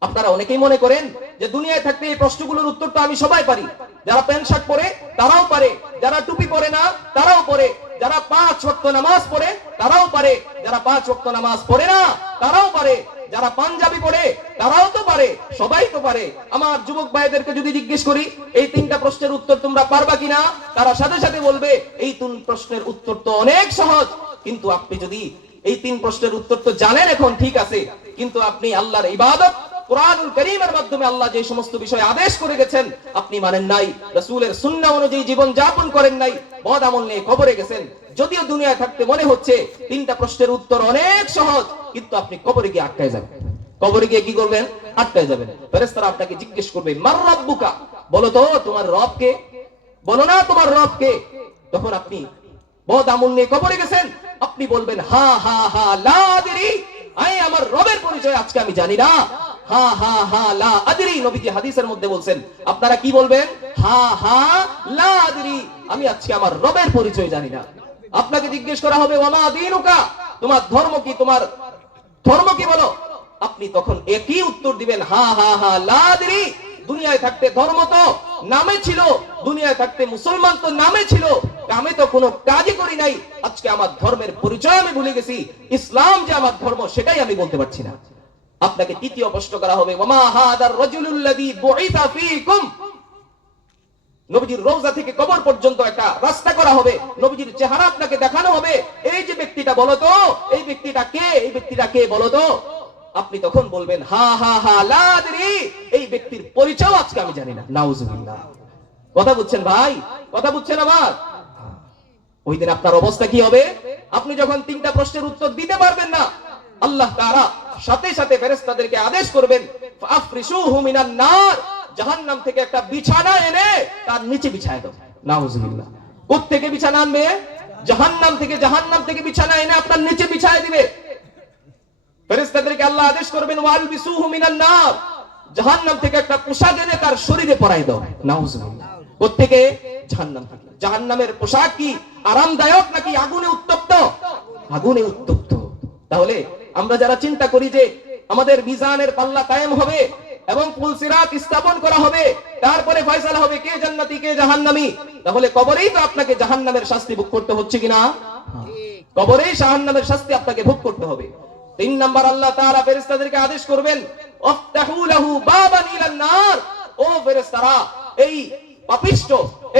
আপনারা অনেকেই মনে করেন যে দুনিয়ায় থাকতে এই প্রশ্নগুলোর উত্তর তো আমি সবাই পারি। যারা প্যান্ট শার্ট পরে তারাও পারে, যারা টুপি পরে না তারাও পরে, যারা 5 ওয়াক্ত নামাজ পড়ে তারাও পারে, যারা 5 ওয়াক্ত নামাজ পড়ে না তারাও পারে, যারা পাঞ্জাবি পড়ে তারাও তো পারে, সবাই তো পারে। আমার যুবক ভাইদেরকে যদি জিজ্ঞেস করি এই 3টা প্রশ্নের উত্তর তোমরা পারবা কিনা, তারা সাথে সাথে বলবে এই 3 প্রশ্নের উত্তর তো অনেক সহজ। কিন্তু আপনি যদি এই 3 প্রশ্নের উত্তর তো জানেন এখন, ঠিক আছে, কিন্তু আপনি আল্লাহর ইবাদত কুরআনুল কারীমের মাধ্যমে আল্লাহ যে সমস্ত বিষয় আদেশ করে গেছেন আপনি মানেন নাই, রাসূলের সুন্নাহ অনুযায়ী জীবন যাপন করেন নাই, বদ আমল নিয়ে কবরে গেছেন। যদিও দুনিয়ায় থাকতে মনে হচ্ছে 3টা প্রশ্নের উত্তর অনেক সহজ, কিন্তু আপনি কবরে গিয়ে আটকায় যাবেন। কবরে গিয়ে কি করবেন? আটকায় যাবেন। ফেরেশতারা আপনাকে জিজ্ঞেস করবে মার রাব্বুকা, বলো তো তোমার রব কে, বলো না তোমার রব কে। তখন আপনি বদ আমল নিয়ে কবরে গেছেন, আপনি বলবেন হা হা হা লা আদরি, আমার রবের পরিচয় আজকে আমি জানি না। হা হা হা লা আদরি, নবীজি হাদিসের মধ্যে বলছেন, আপনারা কি বলবেন? হা হা লা আদরি, আমি আজকে আমার রবের পরিচয় জানি না। আপনাকে জিজ্ঞেস করা হবে ওয়ামা দীনুকা, তোমার ধর্ম কি, তোমার ধর্ম কি বলো। আপনি তখন একই উত্তর দিবেন হা হা হা লা আদরি। দুনিয়ায় থাকতে ধর্ম তো নামে ছিল, দুনিয়ায় থাকতে মুসলমান তো নামে ছিল, আমি তো কোনো কাজই করি নাই, আজকে আমার ধর্মের পরিচয় আমি ভুলে গেছি, ইসলাম যে আমার ধর্ম সেটাই আমি বলতে পারছি না। আপনাকে তৃতীয় প্রশ্ন করা হবে ওয়ামা হাদার রাজুলুল্লাযী বুইসা ফীকুম, নবীজির রওজা থেকে কবর পর্যন্ত একটা রাস্তা করা হবে, নবীজির চেহারা আপনাকে দেখানো হবে, এই যে ব্যক্তিটা বলো তো, এই ব্যক্তিটা কে, এই ব্যক্তিটা কে বলো তো। আপনি তখন বলবেন হা হা হা লা আদরি, এই ব্যক্তির পরিচয় আজকে আমি জানি না। নাউজুবিল্লাহ। কথা বুঝছেন ভাই? কথা বুঝছেন আমার? ওই দিন আপনার অবস্থা কি হবে? আপনি যখন 3টা প্রশ্নের উত্তর দিতে পারবেন না, আল্লাহ তাআলা সাথে সাথে ফেরেশতাদেরকে আদেশ করবেন ফাফরিশুহু মিনান নার, জাহান্নাম থেকে একটা বিছানা এনে তার নিচে বিছায় দাও। নাউজুবিল্লাহ। কোথা থেকে বিছানা আনবে? জাহান্নাম থেকে। জাহান্নাম থেকে বিছানা এনে আপনার নিচে বিছায় দিবে। ফেরেশতাদেরকে আল্লাহ আদেশ করবেন ওয়ালবিসুহু মিনান নার, জাহান্নাম থেকে একটা পোশাক এনে তার শরীরে পরায় দাও। নাউজুবিল্লাহ। কোথা থেকে? জাহান্নাম থেকে। জাহান্নামের পোশাক কি আরামদায়ক নাকি আগুনে উত্তপ্ত? আগুনে উত্তপ্ত। তাহলে আমরা যারা চিন্তা করি যে আমাদের মিজানের পাল্লা কায়েম হবে এবং পুলসিরাত স্থাপন করা হবে, তারপরে ফয়সালা হবে কে জান্নাতি কে জাহান্নামী, তাহলে কবরেই তো আপনাকে জাহান্নামের শাস্তি ভোগ করতে হচ্ছে কিনা? কবরেই জাহান্নামের শাস্তি আপনাকে ভোগ করতে হবে। 3 নাম্বার, আল্লাহ তাআলা ফেরেশতাদেরকে আদেশ করবেন আফতাহু লাহু বাবান ইলান নার, ও ফেরেশতারা এই পাপিষ্ঠ,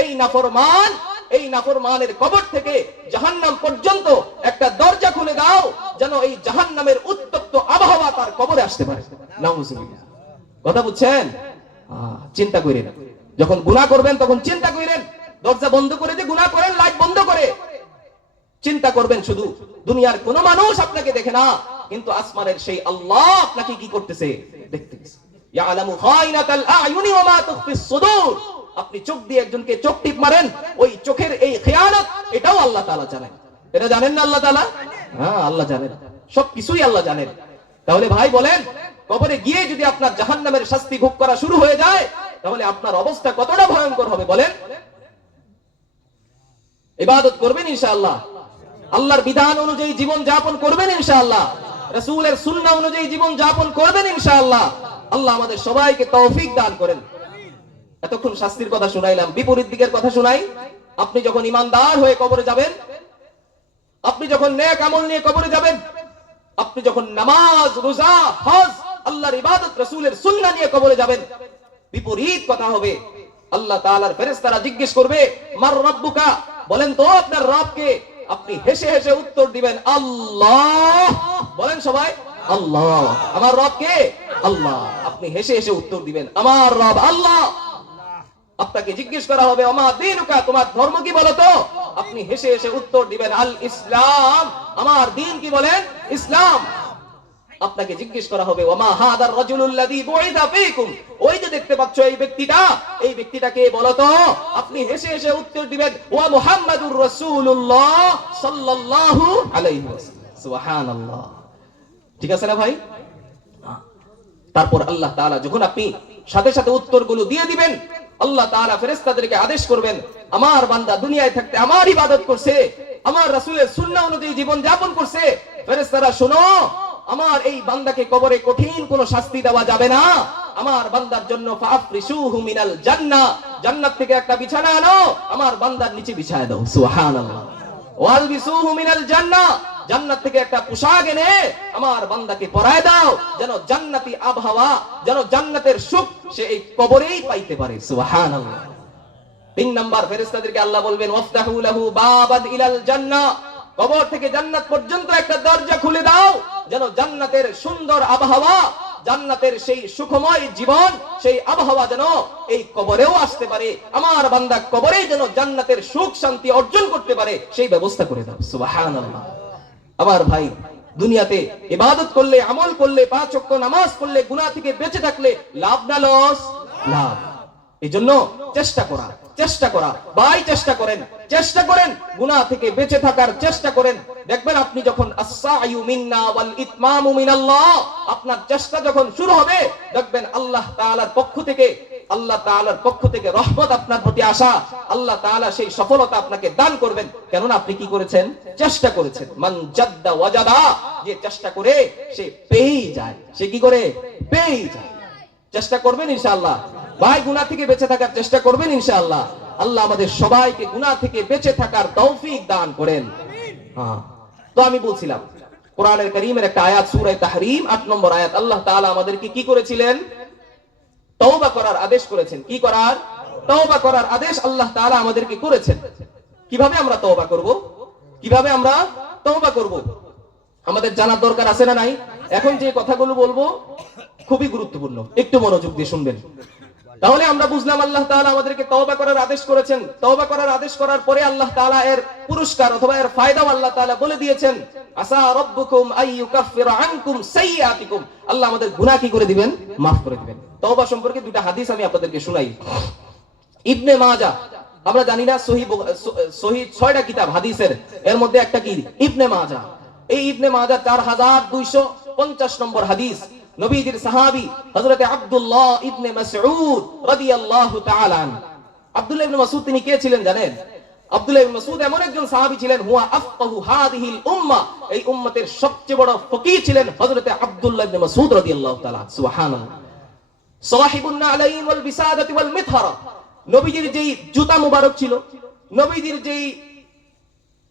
এই নাফরমান, এই নাফরমানের কবর থেকে জাহান্নাম পর্যন্ত একটা দরজা খুলে দাও, যেন এই জাহান্নামের উত্তপ্ত আবহাওয়া তার কবরে আসতে পারে। নাউজুবিল্লাহ। কথা বুঝছেন? চিন্তা করেন, যখন গুনাহ করবেন তখন চিন্তা করেন, দরজা বন্ধ করে যে গুনাহ করেন, লাইট বন্ধ করে চিন্তা করবেন শুধু দুনিয়ার কোন মানুষ আপনাকে দেখে না, কিন্তু আসমানের সেই আল্লাহ আপনাকে কি করতেছে? দেখতেছে। ইয়ালামু খায়নাতাল আয়ুনি ওয়া মা তুখফিস সুদূর, আপনি চোখ দিয়ে একজনকে চোখ টিপ মারেন, ওই চোখের এই খেয়ানত এটাও আল্লাহ তাআলা জানেন। এটা জানেন না আল্লাহ তাআলা? হ্যাঁ, আল্লাহ জানেন, সবকিছুই আল্লাহ জানেন। তাহলে ভাই বলেন, কবরে গিয়ে যদি আপনার জাহান্নামের শাস্তি ভোগ করা শুরু হয়ে যায়, তাহলে আপনার অবস্থা কতটা ভয়ঙ্কর হবে বলেন? ইবাদত করবেন ইনশাআল্লাহ, আল্লাহর বিধান অনুযায়ী জীবন যাপন করবেন ইনশাআল্লাহ, রাসূলের সুন্নাহ অনুযায়ী জীবন যাপন করবেন ইনশাআল্লাহ। আল্লাহ আমাদের সবাইকে তৌফিক দান করেন। এতক্ষণ শাস্তির কথা শুনাইলাম, বিপরীত দিকের কথা শুনাই। আপনি যখন ইমানদার হয়ে কবরে যাবেন, আপনি যখন নেক আমল নিয়ে কবরে যাবেন, আপনি যখন নামাজ, রোজা, হজ আল্লাহর ইবাদত রাসূলের সুন্নাহ নিয়ে কবরে যাবেন, বিপরীত কথা হবে। আল্লাহ তাআলার ফেরেশতারা জিজ্ঞেস করবে, মার রাব্বুকা, বলেন তো আপনার রবকে। আপনি হেসে হেসে উত্তর দিবেন, আল্লাহ। বলেন সবাই, আল্লাহ। আমার রব কে? আল্লাহ। আপনি হেসে হেসে উত্তর দিবেন, আমার রব আল্লাহ। আপনাকে জিজ্ঞেস করা হবে, ওমা দীনুকা, তোমার ধর্ম কি বলো তো? আপনি হেসে হেসে উত্তর দিবেন, আল ইসলাম। আমার দ্বীন কি বলেন? ইসলাম। আপনাকে জিজ্ঞেস করা হবে, ওমা হাদার রাজুলুল্লাযী বুইদা ফীকুম, ওই যে দেখতে পাচ্ছ এই ব্যক্তিটা, এই ব্যক্তিটা কে বলো তো? আপনি হেসে হেসে উত্তর দিবেন, ওয়া মুহাম্মাদুর রাসূলুল্লাহ সাল্লাল্লাহু আলাইহি ওয়াসাল্লাম। সুবহানাল্লাহ। ঠিক আছে না ভাই? তারপর আল্লাহ তাআলা যখন আপনি সাথে সাথে উত্তরগুলো দিয়ে দিবেন, আল্লাহ তাআলা ফেরেশতাদেরকে আদেশ করবেন, আমার বান্দা দুনিয়ায় থাকতে আমার ইবাদত করছে, আমার রাসূলের সুন্নাহ অনুযায়ী জীবন যাপন করছে। ফেরেশতারা শোনো, আমার এই বান্দাকে কবরে কঠিন কোনো শাস্তি দেওয়া যাবে না। আমার বান্দার জন্য ফাফরিশুহু মিনাল জান্নাহ, জান্নাত থেকে একটা বিছানা আনো, আমার বান্দার নিচে বিছায় দাও। সুবহানাল্লাহ। ওয়ালবিসুহু মিনাল জান্নাহ, জান্নাত থেকে একটা পোশাক এনে আমার বান্দাকে পরায় দাও, যেন জান্নাতি আবহাওয়া, যেন জান্নাতের সুখ সে এই কবরেই পাইতে পারে। সুবহানাল্লাহ। 3 নাম্বার, ফেরেশতাদেরকে আল্লাহ বলবেন, ওয়াফতাহু লাহু বাবান ইলাল জান্নাহ, কবর থেকে জান্নাত পর্যন্ত একটা দরজা খুলে দাও, যেন জান্নাতের সুন্দর আবহাওয়া, জান্নাতের সেই সুখময় জীবন, সেই আবহাওয়া যেন এই কবরেও আসতে পারে, আমার বান্দা কবরেই যেন জান্নাতের সুখ শান্তি অর্জন করতে পারে, সেই ব্যবস্থা করে দাও। সুবহানাল্লাহ। আমার ভাই, দুনিয়াতে ইবাদত করলে, আমল করলে, 5 ওয়াক্ত নামাজ পড়লে, গুনাহ থেকে বেঁচে থাকলে লাভ না লস? লাভ। এজন্য চেষ্টা করা ভাই, চেষ্টা করেন গুনাহ থেকে বেঁচে থাকার চেষ্টা করেন। দেখবেন আপনি যখন আস-সা'য়ু মিন্না ওয়াল ইতমামু মিনাল্লাহ, আপনার চেষ্টা যখন শুরু হবে, দেখবেন আল্লাহ তাআলার পক্ষ থেকে রহমত আপনার প্রতি আসা, আল্লাহ তাআলা সেই সফলতা আপনাকে দান করবেন। কেননা আপনি কি করেছেন? চেষ্টা করেছেন। মান জাদ্দা ওয়াজাদা, যে চেষ্টা করে সে পেয়েই যায়। সে কি করে? পেয়েই যায়। চেষ্টা করবেন ইনশাআল্লাহ ভাই, গুনাহ থেকে বেঁচে থাকার চেষ্টা করবেন ইনশাআল্লাহ। আল্লাহ আমাদের সবাইকে গুনাহ থেকে বেঁচে থাকার তৌফিক দান করেন। তো আমি বলছিলাম, কোরআনের কারীমের একটা আয়াত, সূরা তাহরীম 8 নম্বর আয়াত, আল্লাহ তাআলা আমাদেরকে কি করেছিলেন? তওবা করার আদেশ করেছেন। কি করার? তওবা করার আদেশ আল্লাহ তাআলা আমাদেরকে করেছেন। কিভাবে আমরা তওবা করব? কিভাবে আমরা তওবা করব আমাদের জানার দরকার আছে না নাই? এখন যে কথাগুলো বলবো খুবই গুরুত্বপূর্ণ, একটু মনোযোগ দিয়ে শুনবেন। তাহলে আমরা বুঝলাম আল্লাহ তাআলা আমাদেরকে তওবা করার আদেশ করেছেন। তওবা করার আদেশ করার পরে আল্লাহ তাআলা এর পুরস্কার অথবা এর ফায়দাও আল্লাহ তাআলা বলে দিয়েছেন। আসা রাব্বুকুম আইয়ুকাফিরা আনকুম সাইয়্যাতিকুম, আল্লাহ আমাদের গুনাহ কি করে দিবেন? maaf করে দিবেন। তওবা সম্পর্কে দুটো হাদিস আমি আপনাদেরকে শোনাই। ইবনে মাজাহ, আমরা জানি না সহিহ 6টা কিতাব হাদিসের, এর মধ্যে একটা কি? ইবনে মাজাহ। এই ইবনে মাজাহ 4250 নম্বর হাদিস, নবীজির সাহাবী হযরতে আব্দুল্লাহ ইবনে মাসউদ রাদিয়াল্লাহু তাআলা আনহু। আব্দুল্লাহ ইবনে মাসউদ তিনি কে ছিলেন জানেন? আব্দুল্লাহ ইবনে মাসউদ এমন একজন সাহাবী ছিলেন, হুয়া আফকাহু হাদিহিল উম্মাহ, এই উম্মতের সবচেয়ে বড় ফকিহ ছিলেন হযরতে আব্দুল্লাহ ইবনে মাসউদ রাদিয়াল্লাহু তাআলা। সুবহানাল্লাহ। সাহিবুন নালাইন ওয়াল বিসাদাতি ওয়াল মিতহারা, নবীজির যেই জুতা মুবারক ছিল, নবীজির যেই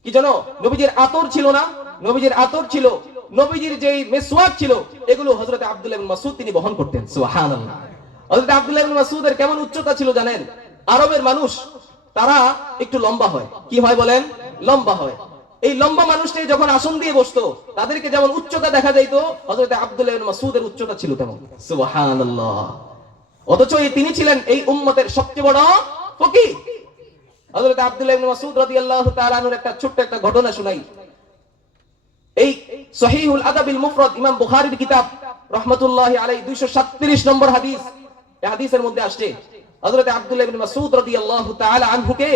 কি জানো, নবীজির আতর ছিল না, নবীজির আতর ছিল, নবীজির যেই মিসওয়াক ছিল, এগুলো হযরতে আব্দুল্লাহ ইবনে মাসউদ তিনি বহন করতেন। সুবহানাল্লাহ। হযরতে আব্দুল্লাহ ইবনে মাসউদের কেমন উচ্চতা ছিল জানেন? আরবের মানুষ তারা একটু লম্বা হয়। কি হয় বলেন? লম্বা হয়। এই লম্বা মানুষটি যখন আসন দিয়ে বসতো, তাদেরকে যেমন উচ্চতা দেখা যাইতো, হযরতে আব্দুল্লাহ ইবনে মাসউদের উচ্চতা ছিল তেমন। সুবহানাল্লাহ। অথচ তিনি ছিলেন এই উম্মতের সবচেয়ে বড় ফকিহ। হযরতে আব্দুল্লাহ ইবনে মাসউদ রাদিয়াল্লাহু তাআলা আনহুর একটা ছোট্ট একটা ঘটনা শুনাই। এই সহিহুল আদাবিল মুফরাদ, ইমাম বুখারীর কিতাব রাহমাতুল্লাহি আলাইহি 237 নম্বর হাদিস, এই হাদিসের মধ্যে আসছে হযরতে আব্দুল্লাহ ইবনে মাসউদ রাদিয়াল্লাহু তাআলা আনহুকে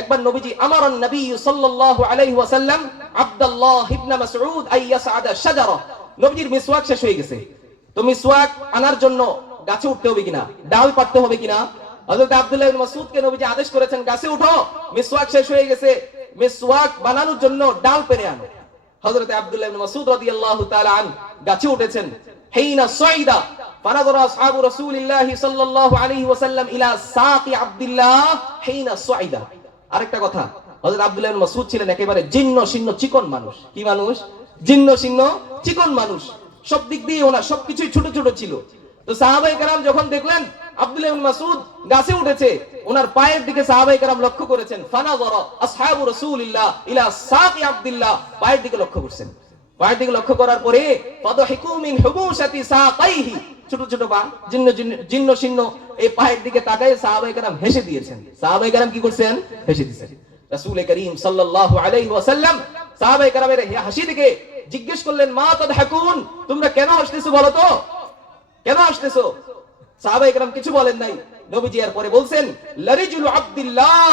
একবার নবীজি আমারান নবী সাল্লাল্লাহু আলাইহি ওয়াসাল্লাম আব্দুল্লাহ ইবনে মাসউদ আইয়াসআদা শাজারা, নবীজির মিসওয়াক শেষ হয়ে গেছে। তো মিসওয়াক আনার জন্য গাছে উঠতে হবে কিনা, ডাল পাড়তে হবে কিনা, হযরত আব্দুল্লাহ ইবনে মাসউদকে নবীজি আদেশ করেছেন, গাছে উঠো, মিসওয়াক শেষ হয়ে গেছে, মিসওয়াক বানানোর জন্য ডাল পেড়ে আনো। হযরত আব্দুল্লাহ ইবনে মাসউদ রাদিয়াল্লাহু তাআলা আন গাছে উঠেছেন। হিনা সাইদা ফানাযারা আসহাবু রাসূলিল্লাহি সাল্লাল্লাহু আলাইহি ওয়াসাল্লাম ইলা সাকি আব্দুল্লাহ হিনা সাইদা। আরেকটা কথা, হযরত আব্দুল্লাহ ইবনে মাসউদ ছিলেন একেবারে জীর্ণ শীর্ণ চিকন মানুষ। কি মানুষ? জীর্ণ শীর্ণ চিকন মানুষ। সব দিক দিয়ে ওনার সবকিছুই ছোট ছোট ছিল। তো সাহাবায়ে কেরাম যখন দেখলেন আব্দুল্লাহ ইবনে মাসউদ গাছে উঠেছে, ওনার পায়ের দিকে সাহাবায়ে কেরাম লক্ষ্য করেছেন। ফানাযারা আসহাবু রাসূলিল্লাহ ইলা সাকি আব্দুল্লাহ, পায়ের দিকে লক্ষ্য করছেন। পায়ের দিকে লক্ষ্য করার পরে ফাদহিকু মিন হুবুশাতি সাকাইহি, ছোট ছোট পা, জীর্ণ শীর্ণ এই পায়ের দিকে তাকায় সাহাবায়ে কেরাম হেসে দিয়েছেন। সাহাবায়ে কেরাম কি করছেন? হেসে দিয়েছেন। রাসূল করিম সাল্লাল্লাহু আলাইহি ওয়াসাল্লাম সাহাবায়ে কেরামের হাসি দেখে জিজ্ঞেস করলেন, মা তাদহাকুন, তোমরা কেন হাসতেছো বলো তো, কেন হাসতেছো? সাহাবায়ে কেরাম কিছু বলেন নাই। নবীজি এর পরে বলছেন, লারিজুল আব্দুল্লাহ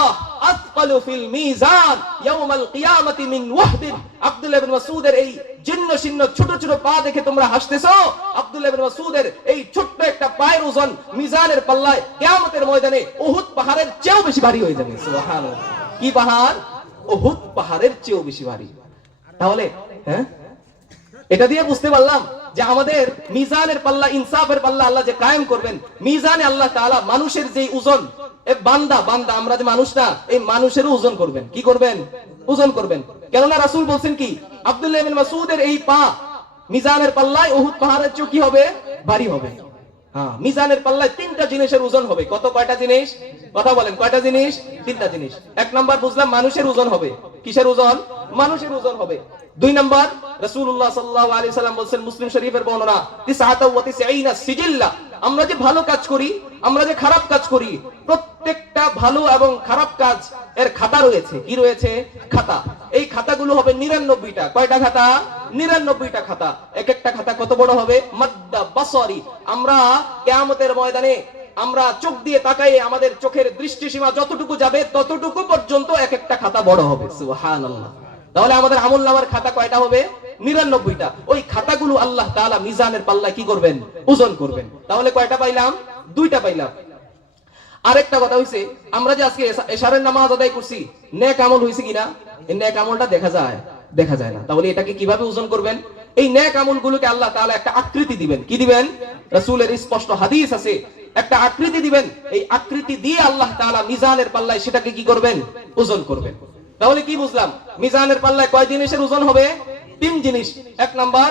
আথকালু ফিল মিজান ইয়াউমাল কিয়ামাতি মিন ওয়াহদি। আব্দুল্লাহ ইবনে মাসউদের এই জীর্ণ শীর্ণ ছোট ছোট পা দেখে তোমরা হাসতেছো। আব্দুল্লাহ ইবনে মাসউদের এই ছোট্ট একটা পায়ের ওজন মিজানের পাল্লায় কিয়ামতের ময়দানে উহুদ পাহাড়ের চেয়েও বেশি ভারী হয়ে যাবে। সুবহানাল্লাহ। কি পাহাড়? উহুদ পাহাড়ের চেয়েও বেশি ভারী। তাহলে এটা দিয়ে বুঝতে পারলাম যে আমাদের মিজানের পাল্লা, ইনসাফের পাল্লা আল্লাহ যে কায়েম করবেন, মিজানে আল্লাহ তাআলা মানুষের যে ওজন, বান্দা আমরা যে মানুষ না, এই মানুষেরও ওজন করবেন। কি করবেন? ওজন করবেন। কেননা রাসূল বলছেন কি, আব্দুল্লাহ ইবনে মাসউদের এই পা মিজানের পাল্লায় উহুদ পাহাড়ের চেয়ে কি হবে? ভারী হবে। মিজানের পাল্লায় তিনটা জিনিসের ওজন হবে। কয়টা জিনিস? কথা বলেন, কয়টা জিনিস? তিনটা জিনিস। এক নাম্বার বুঝলাম মানুষের ওজন হবে। কিসের ওজন? মানুষের ওজন হবে। দুই নাম্বার, রাসূলুল্লাহ সাল্লাল্লাহু আলাইহি সাল্লাম বলেন, মুসলিম শরীফের বর্ণনা, 99 সিজিল্লা, আমরা যে ভালো কাজ করি, আমরা যে খারাপ কাজ করি, প্রত্যেকটা ভালো এবং খারাপ কাজ এর খাতা রয়েছে। কি রয়েছে? খাতা। এই খাতাগুলো হবে 99টা। কয়টা খাতা? 99টা খাতা। এক একটা খাতা কত বড় হবে? মাদ্দা বাসারি। আমরা কিয়ামতের ময়দানে আমরা চোখ দিয়ে তাকাই, আমাদের চোখের দৃষ্টিসীমা যতটুকু যাবে ততটুকু পর্যন্ত এক একটা খাতা বড় হবে। সুবহানাল্লাহ। তাহলে আমাদের আমলনামার খাতা কয়টা হবে? 99টা। ওই খাতাগুলো আল্লাহ তাআলা মিজানের পাল্লায় কি করবেন? ওজন করবেন। তাহলে কয়টা পাইলাম? 2টা পাইলাম। আরেকটা কথা হইছে, আমরা যে আজকে এশারের নামাজ আদায় করছি, নেক আমল হইছে কিনা? এই নেক আমলটা দেখা যায়? দেখা যায় না। তাহলে এটাকে কিভাবে ওজন করবেন? এই নেক আমলগুলোকে আল্লাহ তাআলা একটা আকৃতি দিবেন। কি দিবেন? রাসূলের স্পষ্ট হাদিস আছে, একটা আকৃতি দিবেন। এই আকৃতি দিয়ে আল্লাহ তাআলা মিজানের পাল্লায় সেটাকে কি করবেন? ওজন করবেন। তাহলে কি বুঝলাম? মিজানের পাল্লায় কয় জিনিসের ওজন হবে? 3 জিনিস। এক নাম্বার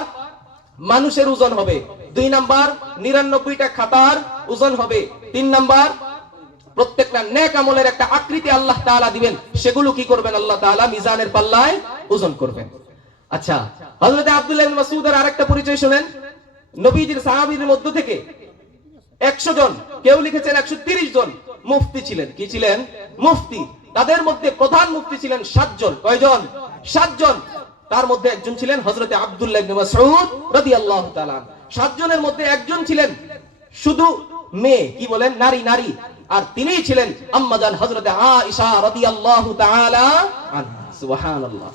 মানুষের ওজন হবে। 2 নাম্বার 99টা খাতার ওজন হবে। 3 নাম্বার প্রত্যেকটা নেক আমলের একটা আকৃতি আল্লাহ তাআলা দিবেন। সেগুলো কি করবেন? আল্লাহ তাআলা মিজানের পাল্লায় ওজন করবেন। আচ্ছা, হযরত আব্দুল্লাহ ইবনে মাসউদের আরেকটা পরিচয় শুনেন। নবীজির সাহাবীদের মধ্য থেকে 100 জন, কেউ লিখেছেন 130 জন মুফতি ছিলেন। কি ছিলেন? মুফতি। তাদের মধ্যে প্রধান মুফতি ছিলেন 7 জন। কয়জন? 7 জন। তার মধ্যে একজন ছিলেন হযরত আব্দুল্লাহ ইবনে মাসউদ রাদিয়াল্লাহু তাআলা। 7 জনের মধ্যে একজন ছিলেন শুধু মেয়ে, কি বলেন? নারী। আর তিনিই ছিলেন আম্মাজান হযরত আয়েশা রাদিয়াল্লাহু তাআলা আনহা। সুবহানাল্লাহ।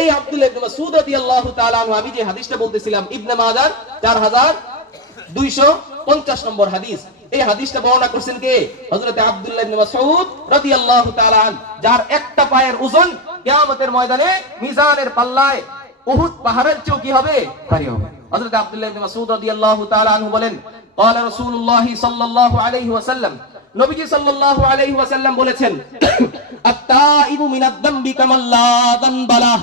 এই আব্দুল্লাহ ইবনে মাসউদ রাদিয়াল্লাহু তাআলা আনহু, আমি যে হাদিসটা বলতেছিলাম ইবনে মাজাহ 4250 নম্বর হাদিস, এই হাদিসটা বর্ণনা করেছেন কে? হযরত আব্দুল্লাহ ইবনে মাসউদ রাদিয়াল্লাহু তাআলা আন, যার একটা পায়ের ওজন কিয়ামতের ময়দানে মিজানের পাল্লায় উহুদ পাহাড়ের চেয়ে কি হবে? ভারী হবে। হযরত আব্দুল্লাহ ইবনে মাসউদ রাদিয়াল্লাহু তাআলা আনহু বলেন, ক্বালা রাসূলুল্লাহ সাল্লাল্লাহু আলাইহি ওয়াসাল্লাম, নবীজি সাল্লাল্লাহু আলাইহি ওয়াসাল্লাম বলেছেন, আত-তাইবু মিনাদ দামবি কামাল্লা যানবালা,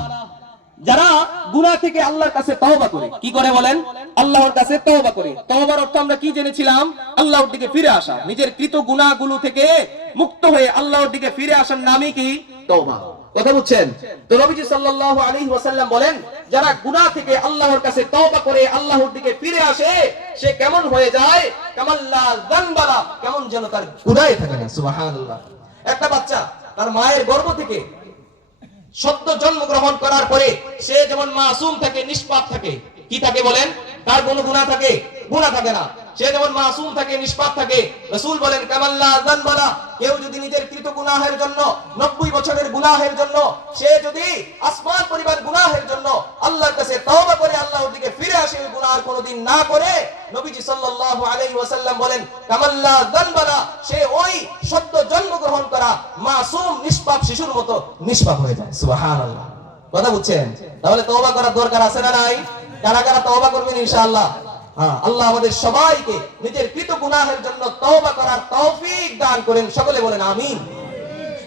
যারা গুনাহ থেকে আল্লাহর কাছে তওবা করে, কি করে বলেন? আল্লাহর কাছে তওবা করে। তওবার অর্থ আমরা কি জেনেছিলাম? আল্লাহর দিকে ফিরে আসা। নিজের কৃত গুনাহগুলো থেকে মুক্ত হয়ে আল্লাহর দিকে ফিরে আসার নামই কি? তওবা। কথা বুঝছেন? তো নবীজি সাল্লাল্লাহু আলাইহি ওয়াসাল্লাম বলেন, যারা গুনাহ থেকে আল্লাহর কাছে তওবা করে আল্লাহর দিকে ফিরে আসে, সে কেমন হয়ে যায়? কামাল্লা যানবালা, কেমন যেন তার গুনাহে থাকে না। সুবহানাল্লাহ। একটা বাচ্চা তার মায়ের গর্ভ থেকে সদ্য জন্মগ্রহণ করার পরে সে যেমন মাসুম থাকে, নিষ্পাপ থাকে, কি থাকে বলেন? তার কোনো গুনাহ থাকে? গুনাহ থাকে না। সে যেমন মাসুম থাকে, নিষ্পাপ থাকে। রাসূল বলেন, কামাল্লা যানবালা, কেউ যদি নিজের কৃত গুনাহের জন্য, 90 বছরের গুনাহের জন্য, সে যদি আসমান পরিমাণ গুনাহের জন্য আল্লাহর কাছে তওবা করে আল্লাহর দিকে ফিরে আসে, ওই গুনাহ আর কোনোদিন না করে, নবীজি সাল্লাল্লাহু আলাইহি ওয়াসাল্লাম বলেন, কামাল্লা যানবালা, সে ওই সদ্য জন্মগ্রহণ করা মাসুম নিষ্পাপ শিশুর মতো নিষ্পাপ হয়ে যায়। সুবহানাল্লাহ। কথা বুঝছেন? তাহলে তওবা করার দরকার আছে না নাই? কারা কারা তওবা করবেন ইনশাআল্লাহ? আল্লাহ আমাদের সবাইকে নিজের কৃত গুনাহের জন্য তওবা করার তৌফিক দান করেন। সকলে বলেন আমিন।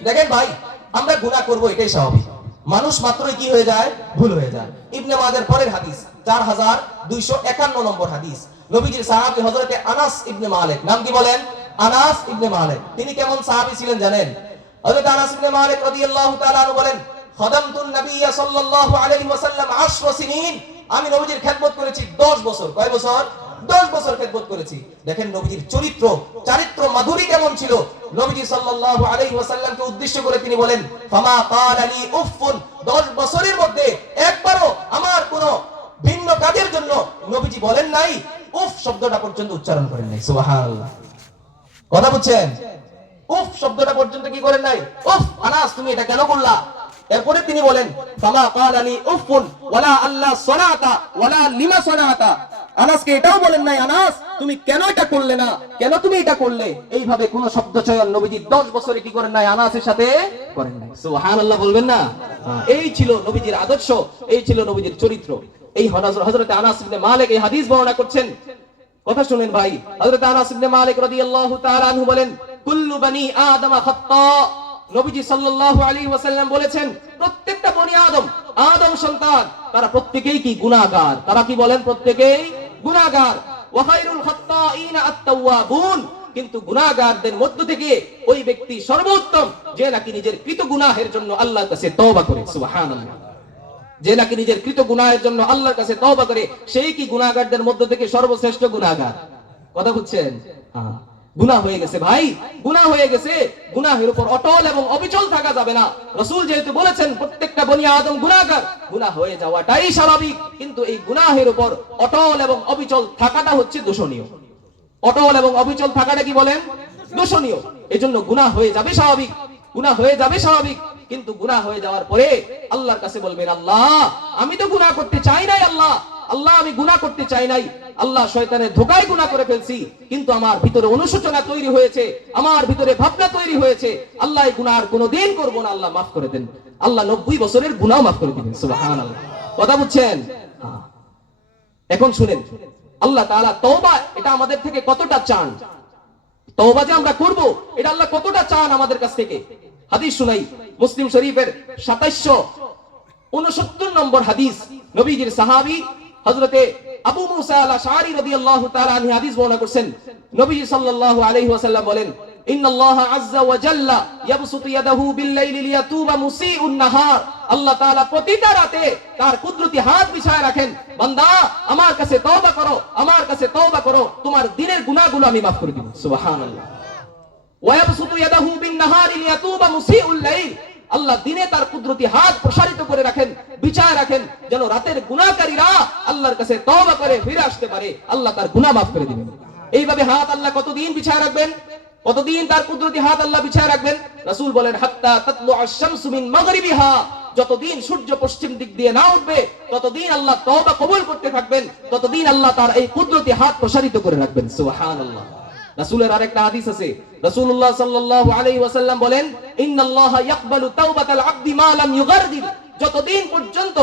দেখেন ভাই, আমরা গুনাহ করব, এটাই স্বাভাবিক। মানুষ মাত্রই কি হয়ে যায়? ভুল হয়ে যায়। ইবনে মাজার পরের হাদিস 4251 নম্বর হাদিস, নবীজির সাহাবী হযরতে আনাস ইবনে মালিক, নাম কি বলেন? আনাস ইবনে মালিক। তিনি কেমন সাহাবী ছিলেন জানেন? হযরত আনাস ইবনে মালিক রাদিয়াল্লাহু তাআলা আনহু বলেন, খাদামতুন নবিয়্য সাল্লাল্লাহু আলাইহি ওয়াসাল্লাম 10 সিনিন, আমি নবীজির খেদমত করেছি 10 বছর। কয় বছর? 10 বছর খেদমত করেছি। দেখেন নবীজির চারিত্র মাধুরী কেমন ছিল। নবীজি সাল্লাল্লাহু আলাইহি ওয়াসাল্লামকে উদ্দেশ্য করে তিনি বলেন, ফামা ক্বালা লি উফফুন, 10 বছরের মধ্যে একবারও আমার কোনো ভিন্ন কাজের জন্য নবীজি বলেন নাই, উফ শব্দটা পর্যন্ত উচ্চারণ করেন নাই। সুবহানাল্লাহ, কথা বুঝছেন? উফ শব্দটা পর্যন্ত কি করেন নাই? উফ আনাস তুমি এটা কেন করলা? এরপরে তিনি বলেন, ফামা ক্বালা লি উফফুন ওয়ালা আল্লাহ সালাতা ওয়ালা লিমা সালাতা, আনাসকে এটাও বলেন নাই, আনাস তুমি কেন এটা করলে না, কেন তুমি এটা করলে, এইভাবে কোন শব্দ চয়ন নবীজি 10 বছরে কি করেন নাই? আনাসের সাথে করেন নাই। সুবহানাল্লাহ বলবেন না? এই ছিল নবীজির আদর্শ, এই ছিল নবীজির চরিত্র। এই হযরত আনাস ইবনে মালিক এই হাদিস বর্ণনা করছেন। কথা শুনেন ভাই, হযরত আনাস ইবনে মালিক রাদিয়াল্লাহু তাআলা আনহু বলেন, কুল্লু বনি আদম খাত্তা, নবীজি সাল্লাল্লাহু আলাইহি ওয়াসাল্লাম বলেছেন প্রত্যেকটা বনি আদম সন্তান তারা প্রত্যেকেই কি গুনাহগার। তারা কি বলেন? প্রত্যেকেই গুনাহগার। ওয়া খায়রুল খাত্তাইনা আত-তাওয়াবুন, কিন্তু গুনাহগারদের মধ্য থেকে ওই ব্যক্তি সর্বোত্তম যে নাকি নিজের কৃত গুনাহের জন্য আল্লাহর কাছে তওবা করে। সুবহানাল্লাহ, যে নাকি নিজের কৃত গুনাহের জন্য আল্লাহর কাছে তওবা করে, সেই কি গুনাহগারদের মধ্য থেকে সর্বশ্রেষ্ঠ গুনাহগার। কথা বুঝছেন? গুনাহ হয়ে গেছে ভাই, গুনাহ হয়ে গেছে, গুনাহের উপর অটল এবং অবিচল থাকা যাবে না। রাসূল যেহেতু বলেছেন প্রত্যেকটা বনি আদম গুনাহগার, গুনাহ হয়ে যাওয়াটাই স্বাভাবিক, কিন্তু এই গুনাহের উপর অটল এবং অবিচল থাকাটা হচ্ছে দোষণীয়। অটল এবং অবিচল থাকাটা কি বলেন? দোষণীয়। এজন্য গুনাহ হয়ে যাবে স্বাভাবিক, গুনাহ হয়ে যাবে স্বাভাবিক, কিন্তু গুনাহ হয়ে যাওয়ার পরে আল্লাহর কাছে বলবেন, আল্লাহ আমি তো গুনাহ করতে চাই নাই, আল্লাহ আমি গুনাহ করতে চাই নাই, আল্লাহ শয়তানের ধোঁকায় গুনাহ করে ফেলছি, কিন্তু আমার ভিতরে অনুশোচনা তৈরি হয়েছে, আমার ভিতরে ভাবনা তৈরি হয়েছে, আল্লাহ এই গুনাহ আর কোনোদিন করব না, আল্লাহ মাফ করে দেন। আল্লাহ 90 বছরের গুনাহ মাফ করে দিবেন। সুবহানাল্লাহ, কথা বুঝছেন? এখন শুনেন, আল্লাহ তাআলা তওবা এটা আমাদের থেকে কতটা চান, তওবা যে আমরা করব এটা আল্লাহ কতটা চান আমাদের কাছ থেকে। হাদিস শুনাই, মুসলিম শরীফের 2769 নম্বর হাদিস, নবীজির সাহাবী হযরতে আবু মুসা আল-আশআরী রাদিয়াল্লাহু তাআলা আনহু হাদিস বর্ণনা করেন। নবীজি সাল্লাল্লাহু আলাইহি ওয়াসাল্লাম বলেন, ইন্নাল্লাহা আযজা ওয়া জাল্লা ইয়াবসুতু ইয়াদাহু বিল-লাইলি লিয়াতুবা মুসিউন নাহার, আল্লাহ তাআলা প্রতিটা রাতে তার কুদরতি হাত বিছায় রাখেন, বান্দা আমার কাছে তওবা করো, আমার কাছে তওবা করো, তোমার দিনের গুনাহগুলো আমি মাফ করে দেব। সুবহানাল্লাহ। ওয়া ইয়াবসুতু ইয়াদাহু বিন-নাহারি লিয়াতুবা মুসিউল লাইল, আল্লাহ দিনে তার কুদরতি হাত প্রসারিত করে রাখেন, বিছায় রাখেন, যেন রাতের গুনাহকারীরা আল্লাহর কাছে তওবা করে ফিরে আসতে পারে, আল্লাহ তার গুনাহ মাফ করে দিবেন। এইভাবে হাত আল্লাহ কতদিন বিছায় রাখবেন? কতদিন তার কুদরতি হাত আল্লাহ বিছায় রাখবেন? রাসূল বলেন, হাত্তা তাতলু আশ-শামসু মিন মাগরিবিহা, যতদিন সূর্য পশ্চিম দিক দিয়ে না উঠবে ততদিন আল্লাহ তওবা কবুল করতে থাকবেন, ততদিন আল্লাহ তার এই কুদরতি হাত প্রসারিত করে রাখবেন। সুবহানাল্লাহ। রাসূলের আরেকটা হাদিস আছে, রাসূলুল্লাহ সাল্লাল্লাহু আলাইহি ওয়াসাল্লাম বলেন, ইন্নাল্লাহা ইয়াকবালু তাওবাতাল আবদি মা লাম ইউগারদির, যতদিন পর্যন্ত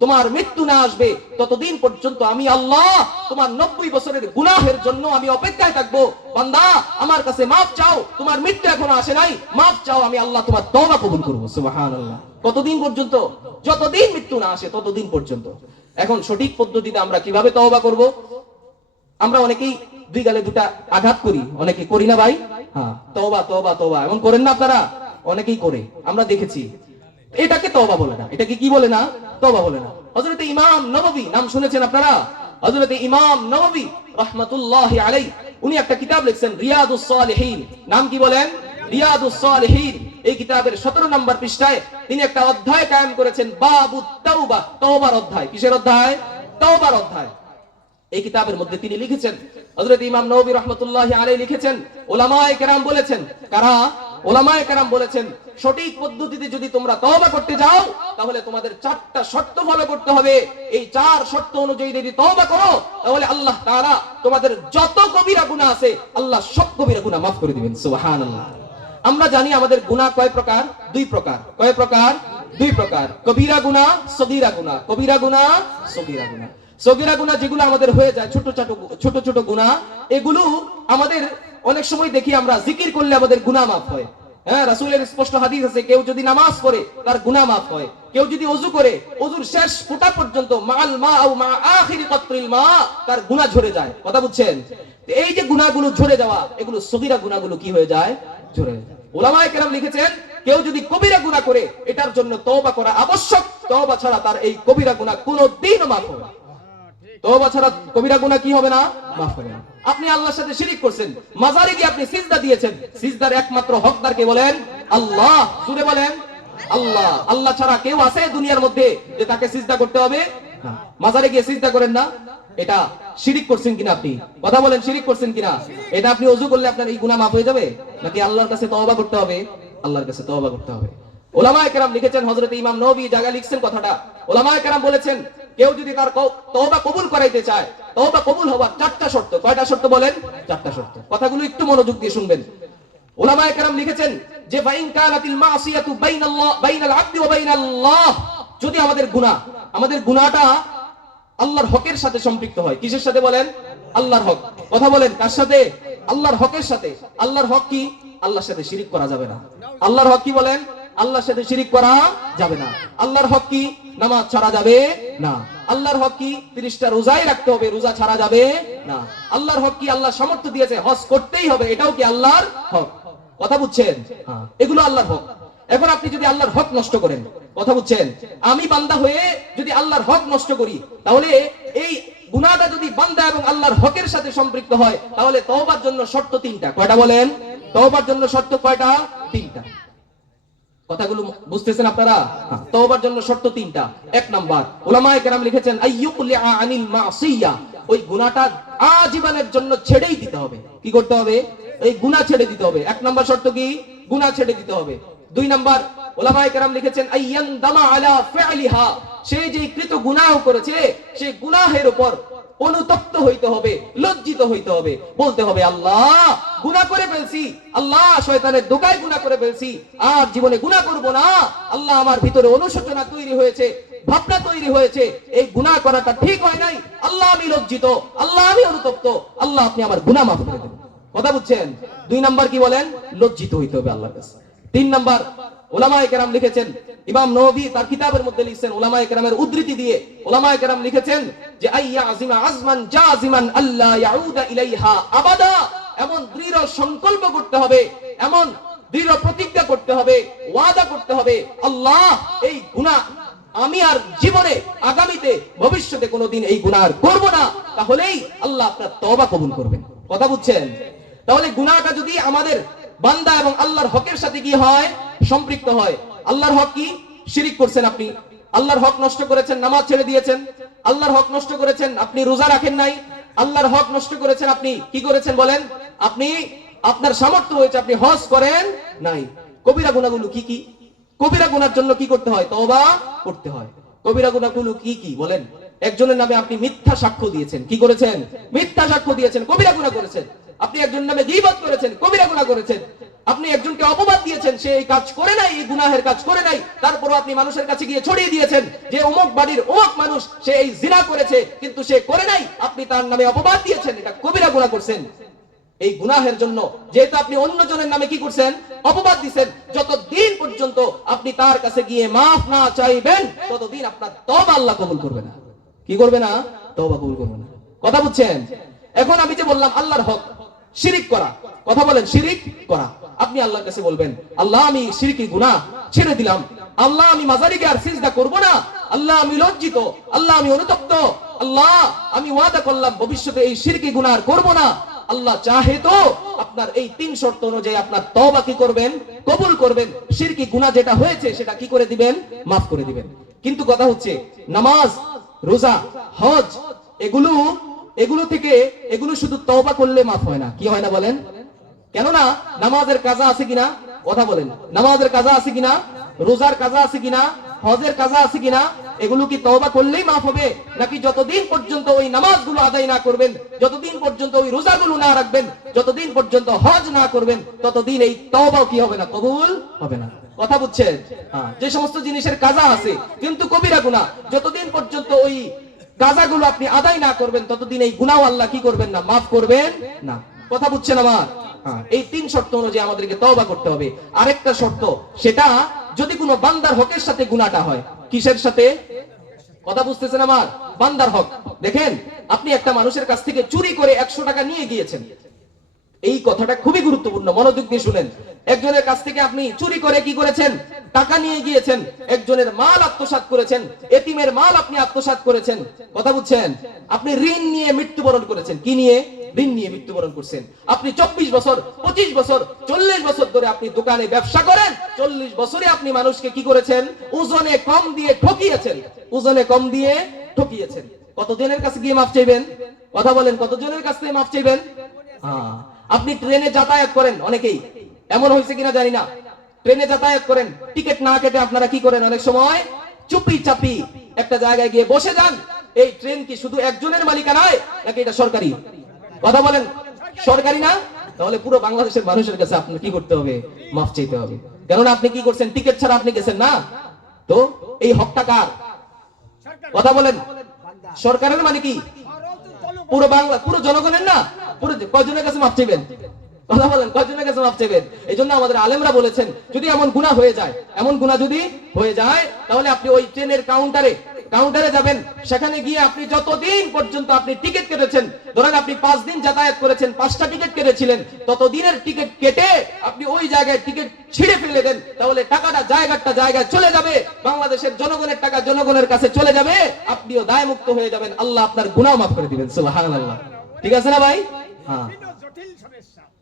তোমার মৃত্যু না আসবে ততদিন পর্যন্ত আমি আল্লাহ তোমার 90 বছরের গুনাহের জন্য আমি অপেক্ষায় থাকবো। বান্দা আমার কাছে মাফ চাও, তোমার মৃত্যু এখনো আসে নাই, মাফ চাও, আমি আল্লাহ তোমার তওবা কবুল করব। সুবহানাল্লাহ। কতদিন পর্যন্ত? যতদিন মৃত্যু না আসে ততদিন পর্যন্ত। এখন সঠিক পদ্ধতিতে আমরা কিভাবে তওবা করব? আমরা অনেকেই দুই গালে দুটা আঘাত করি, অনেকে করি না ভাই? হ্যাঁ, তওবা তওবা তওবা এমন করেন না আপনারা? অনেকেই করে, আমরা দেখেছি। এটাকে তওবা বলে না। এটাকে কি বলে না? তওবা বলে না। হযরত ইমাম নববী, নাম শুনেছেন আপনারা? হযরত ইমাম নববী রাহমাতুল্লাহি আলাইহি, উনি একটা কিতাব লিখছেন রিয়াদুস সালিহিন। নাম কি বলেন? রিয়াদুস সালিহিন। এই কিতাবের 17 নম্বর পৃষ্ঠায় তিনি একটা অধ্যায় কায়েম করেছেন, বাবুত তাওবা, তওবার অধ্যায়। কিসের অধ্যায়? তওবার অধ্যায়। এই কিতাবের মধ্যে তিনি লিখেছেন, হযরত ইমাম নববী রাহমাতুল্লাহি আলাইহি লিখেছেন, উলামায়ে কেরাম বলেছেন, কারা? উলামায়ে কেরাম বলেছেন, সঠিক পদ্ধতিতে যদি তোমরা তওবা করতে যাও তাহলে তোমাদের 4টা শর্ত ফলো করতে হবে। এই 4 শর্ত অনুযায়ী যদি তওবা করো তাহলে আল্লাহ তাআলা তোমাদের যত কবিরা গুনাহ আছে আল্লাহ সব কবিরা গুনাহ মাফ করে দিবেন। সুবহানাল্লাহ। আমরা জানি আমাদের গুনাহ কয় প্রকার? 2 প্রকার। কয় প্রকার? 2 প্রকার। কবিরা গুনাহ, সগীরা গুনাহ। কবিরা গুনাহ, সগীরা গুনাহ। সগীরা গুনাহ যেগুলো আমাদের হয়ে যায়, ছোট ছোট গুনাহ, এগুলো আমাদের অনেক সময় দেখি আমরা জিকির করলে আমাদের গুনাহ মাফ হয়। হ্যাঁ, রাসূলের স্পষ্ট হাদিস আছে, কেউ যদি নামাজ পড়ে তার গুনাহ মাফ হয়। কেউ যদি ওযু করে ওযুর শেষ ফোঁটা পর্যন্ত মাআল মা আও মা আখিরি কতরিল মা তার গুনাহ ঝরে যায়। কথা বুঝছেন? এই যে গুনাহগুলো ঝরে যাওয়া, এগুলো সগীরা গুনাহগুলো কি হয়ে যায়? ঝরে যায়। উলামায়ে কেরাম লিখেছেন, কেউ যদি কবিরা গুনাহ করে এটার জন্য তওবা করা আবশ্যক। তওবা ছাড়া তার এই কবিরা গুনাহ কোনোদিনও মাফ হবে না। তওবা ছাড়া কবিরা গুনাহ কি হবে না? মাফ হবে না। আপনি আল্লাহর সাথে শিরিক করছেন, মাজারে গিয়ে আপনি সিজদা দিয়েছেন, সিজদার একমাত্র হকদার কে বলেন? আল্লাহ। জোরে বলেন আল্লাহ। আল্লাহ ছাড়া কেউ আছে দুনিয়ার মধ্যে যে তাকে সিজদা করতে হবে? না। মাজারে গিয়ে সিজদা করেন না, এটা শিরিক করছেন কিনা আপনি? কথা বলেন, শিরিক করছেন কিনা? এটা আপনি ওযু করলে আপনার এই গুনাহ মাফ হয়ে যাবে, নাকি আল্লাহর কাছে তওবা করতে হবে? আল্লাহর কাছে তওবা করতে হবে। উলামায়ে কেরাম লিখেছেন, হযরত ইমাম নববী জায়গা লিখছেন কথাটা। উলামায়ে কেরাম বলেছেন, কেউ যদি তার তওবা কবুল করাইতে চায়, তওবা কবুল হওয়ার 4টা শর্ত। কয়টা শর্ত বলেন? 4টা শর্ত। কথাগুলো একটু মনোযোগ দিয়ে শুনবেন। উলামায়ে কেরাম লিখেছেন যে ফাইন কানাতিল মাসিয়াতু বাইনাল আবদি ওয়া বাইনাল্লাহ, যদি আমাদের গুনাহটা আল্লাহর হকের সাথে সম্পৃক্ত হয়। কিসের সাথে বলেন? আল্লাহর হক। কথা বলেন, কার সাথে? আল্লাহর হকের সাথে। আল্লাহর হক কি? আল্লাহর সাথে শিরিক করা যাবে না। আল্লাহর হক কি বলেন? আল্লাহর সাথে শিরিক করা যাবে না। আল্লাহর হক কি? নামাজ ছাড়া যাবে না। আল্লাহর হক কি? 30টা রোজাই রাখতে হবে, রোজা ছাড়া যাবে না। আল্লাহর হক কি? আল্লাহ সামর্থ্য দিয়েছে, হজ করতেই হবে, এটাও কি আল্লাহর হক? কথা বুঝছেন? এগুলো আল্লাহর হক। এখন আপনি যদি আল্লাহর হক নষ্ট করেন, কথা বুঝছেন, আমি বান্দা হয়ে যদি আল্লাহর হক নষ্ট করি, তাহলে এই গুনাহটা যদি বান্দা এবং আল্লাহর হকের সাথে সম্পৃক্ত হয়, তাহলে তওবার জন্য শর্ত 3টা। কয়টা বলেন? তওবার জন্য শর্ত কয়টা? 3টা। কথাগুলো বুঝতেছেন আপনারা? তওবার জন্য শর্ত 3টা। 1 নাম্বার, উলামায়ে কেরাম লিখেছেন আইয়ুকলিআ আনিল মাসিয়া, ওই গুনাহটা আজীবনের জন্য ছেড়েই দিতে হবে। কি করতে হবে? এই গুনাহ ছেড়ে দিতে হবে। 1 নাম্বার শর্ত কি? গুনাহ ছেড়ে দিতে হবে। 2 নাম্বার, উলামায়ে কেরাম লিখেছেন আইয়ানদামা আলা ফি'লিহা, সে যে কৃত গুনাহ করেছে সেই গুনাহের উপর অনুতপ্ত হইতে হবে, লজ্জিত হইতে হবে, বলতে হবে আল্লাহ গুনাহ করে ফেলছি, আল্লাহ শয়তানের দোকায় গুনাহ করে ফেলছি, আর জীবনে গুনাহ করব না। আল্লাহ আমার ভিতরে অনুশোচনা তৈরি হয়েছে, ভাবনা তৈরি হয়েছে, এই গুনাহ করাটা ঠিক হয় নাই, আল্লাহ আমি লজ্জিত, আল্লাহ আমি অনুতপ্ত, আল্লাহ আপনি আমার গুনাহ মাফ করে দেন। কথা বুঝছেন? 2 নাম্বার কি বলেন? লজ্জিত হইতে হবে আল্লাহর কাছে। 3 নাম্বার, উলামায়ে কেরাম লিখেছেন, ইমাম নববী তার কিতাবের মধ্যে লিখেছেন, উলামায়ে কেরামের উদ্ধৃতি দিয়ে উলামায়ে কেরাম লিখেছেন যে আইয়া আযিমা আজমান জাযিমান আল্লা ইয়াউদা ইলাইহা আবাদা, এমন দৃঢ় সংকল্প করতে হবে, এমন দৃঢ় প্রতিজ্ঞা করতে হবে, ওয়াদা করতে হবে, আল্লাহ এই গুনাহ আমি আর জীবনে আগামীতে ভবিষ্যতে কোনোদিন এই গুনাহ আর করব না, তাহলেই আল্লাহ আপনার তওবা কবুল করবেন। কথা বুঝছেন? তাহলে গুনাহটা যদি আমাদের বান্দা এবং আল্লাহর হকের সাথে কি হয়? সম্পৃক্ত হয়। আল্লাহর হক কি? শিরিক করছেন আপনি, আল্লাহর হক নষ্ট করেছেন, নামাজ ছেড়ে দিয়েছেন, আল্লাহর হক নষ্ট করেছেন, আপনি রোজা রাখেন নাই, আল্লাহর হক নষ্ট করেছেন, আপনি কি করেছেন বলেন? আপনি আপনার সামর্থ্য হয়েছে, আপনি হজ করেন নাই। কবিরা গুনাহগুলো কি কি? কবিরা গুনার জন্য কি করতে হয়? তওবা করতে হয়। কবিরা গুনাহগুলো কি কি বলেন? একজনের নামে আপনি মিথ্যা সাক্ষ্য দিয়েছেন, কি করেছেন? মিথ্যা সাক্ষ্য দিয়েছেন, কবিরা গুনাহ করেছেন। আপনি একজনের নামে গীবত করেছেন, কবিরা গুনাহ করেছেন। আপনি একজনকে অপবাদ দিয়েছেন, সে এই কাজ করে নাই, এই গুনাহের কাজ করে নাই, তারপরও আপনি মানুষের কাছে গিয়ে ছড়িয়ে দিয়েছেন যে অমুক বাড়ির অমুক মানুষ সে এই জিনা করেছে, কিন্তু সে করে নাই, আপনি তার নামে অপবাদ দিয়েছেন, এটা কবিরা গুনাহ করছেন। এই গুনাহের জন্য যেহেতু আপনি অন্যজনের নামে কি করছেন? অপবাদ দিবেন, যতদিন পর্যন্ত আপনি তার কাছে গিয়ে মাফ না চাইবেন ততদিন আপনার তওবা আল্লাহ কবুল করবে না। কি করবে না? তওবা কবুল করবে না। কথা বুঝছেন? এখন আমি যে বললাম আল্লাহর হক, শিরিক করা, কথা বলেন, শিরিক করা। আপনি আল্লাহর কাছে বলবেন আল্লাহ আমি শিরকি গুনাহ ছেড়ে দিলাম, আল্লাহ আমি মাজারিকে আর সিজদা করব না, আল্লাহ আমি লজ্জিত, আল্লাহ আমি অনুতপ্ত, আল্লাহ আমি ওয়াদা করলাম ভবিষ্যতে এই শিরকি গুনাহ আর করব না। আল্লাহ চাহে তো আপনার এই 3 শর্ত অনুযায়ী আপনার তওবা কি করবেন? কবুল করবেন। শিরকি গুনাহ যেটা হয়েছে সেটা কি করে দিবেন? মাফ করে দিবেন। কিন্তু কথা হচ্ছে নামাজ, রোজা, হজ এগুলো থেকে এগুলো শুধু তওবা করলে মাফ হয় না। কি হয় না বলেন? কেননা নামাজের কাজা আছে কিনা? কথা বলেন, নামাজের কাজা আছে কিনা? রোজার কাজা আছে কিনা? হজের কাজা আছে কিনা? এগুলো কি তওবা করলেই মাফ হবে, নাকি যতদিন পর্যন্ত ওই নামাজগুলো আদায় না করবেন, যতদিন পর্যন্ত ওই রোজাগুলো না রাখবেন, যতদিন পর্যন্ত হজ না করবেন, ততদিন এই তওবাও কি হবে না? কবুল হবে না। কথা বুঝছেন? যে সমস্ত জিনিসের কাজা আছে কিন্তু কবিরা গুনাহ, যতদিন পর্যন্ত ওই কাজাগুলো আপনি আদায় না করবেন ততদিন এই গুনাহ আল্লাহ কি করবেন না? মাফ করবেন না। কথা বুঝছেন আমার? এই 3 শর্ত অনুযায়ী আমাদেরকে তওবা করতে হবে। আরেকটা শর্ত, সেটা যদি কোনো বান্দার হকের সাথে গুনাহটা হয়। কিসের সাথে? কথা বুঝতেছেন আমার? বান্দার হক। দেখেন, আপনি একটা মানুষের কাছ থেকে চুরি করে 100 টাকা নিয়ে গিয়েছেন। এই কথাটা খুবই গুরুত্বপূর্ণ, মনোযোগ দিয়ে শুনেন। একজনের কাছ থেকে আপনি চুরি করে কি করেছেন? টাকা নিয়ে গিয়েছেন। একজনের মাল আত্মসাৎ করেছেন, এতিমের মাল আপনি আত্মসাৎ করেছেন। কথা বুঝছেন? আপনি ঋণ নিয়ে মৃত্যুবরণ করেছেন। কি নিয়ে? ঋণ নিয়ে মৃত্যুবরণ করছেন। আপনি 24 বছর, 25 বছর, 40 বছর ধরে আপনি দোকানে ব্যবসা করেন। 40 বছরে আপনি মানুষকে কি করেছেন? ওজনে কম দিয়ে ঠকিয়েছেন। ওজনে কম দিয়ে ঠকিয়েছেন। কতজনের কাছে গিয়ে মাফ চাইবেন? কথা বলেন, কতজনের কাছ থেকে মাফ চাইবেন? আপনি ট্রেনে যাতায়াত করেন, অনেকেই, এমন হয়েছে কিনা জানি না, ট্রেনে যাতায়াত করেন, টিকিট না কেটে আপনারা কি করেন? অনেক সময় চুপি চাপি একটা জায়গায় গিয়ে বসে যান। এই ট্রেন কি শুধু একজনের মালিকানায়, নাকি এটা সরকারি? কথা বলেন, সরকারি না? তাহলে পুরো বাংলাদেশের মানুষের কাছে আপনার কি করতে হবে? মাফ চাইতে হবে। কেননা আপনি কি করছেন? টিকিট ছাড়া আপনি গেছেন না। তো এই হকটা কার? কথা বলেন, সরকারের মানে কি? পুরো বাংলা, পুরো জনগণের না? পুরো কয়জনের কাছে মাফ চাইবেন? কথা বলেন, কয়জনের কাছে মাফ চাইবেন? এই জন্য আমাদের আলেমরা বলেছেন, যদি এমন গুনাহ হয়ে যায়, এমন গুনাহ যদি হয়ে যায়, তাহলে আপনি ওই ট্রেনের কাউন্টারে যাবেন। সেখানে গিয়ে আপনি যতদিন পর্যন্ত আপনি টিকিট কেটেছেন, ধরেন আপনি 5 দিন যাতায়াত করেছেন, 5টা টিকিট কেটেছিলেন, ততদিনের টিকিট কেটে আপনি ওই জায়গায় টিকিট ছিঁড়ে ফেলে দেন। তাহলে টাকাটা জায়গায় চলে যাবে, বাংলাদেশের জনগণের টাকা জনগণের কাছে চলে যাবে, আপনিও দায়মুক্ত হয়ে যাবেন, আল্লাহ আপনার গুনাহ মাফ করে দিবেন। সুবহানাল্লাহ। ঠিক আছে না ভাই?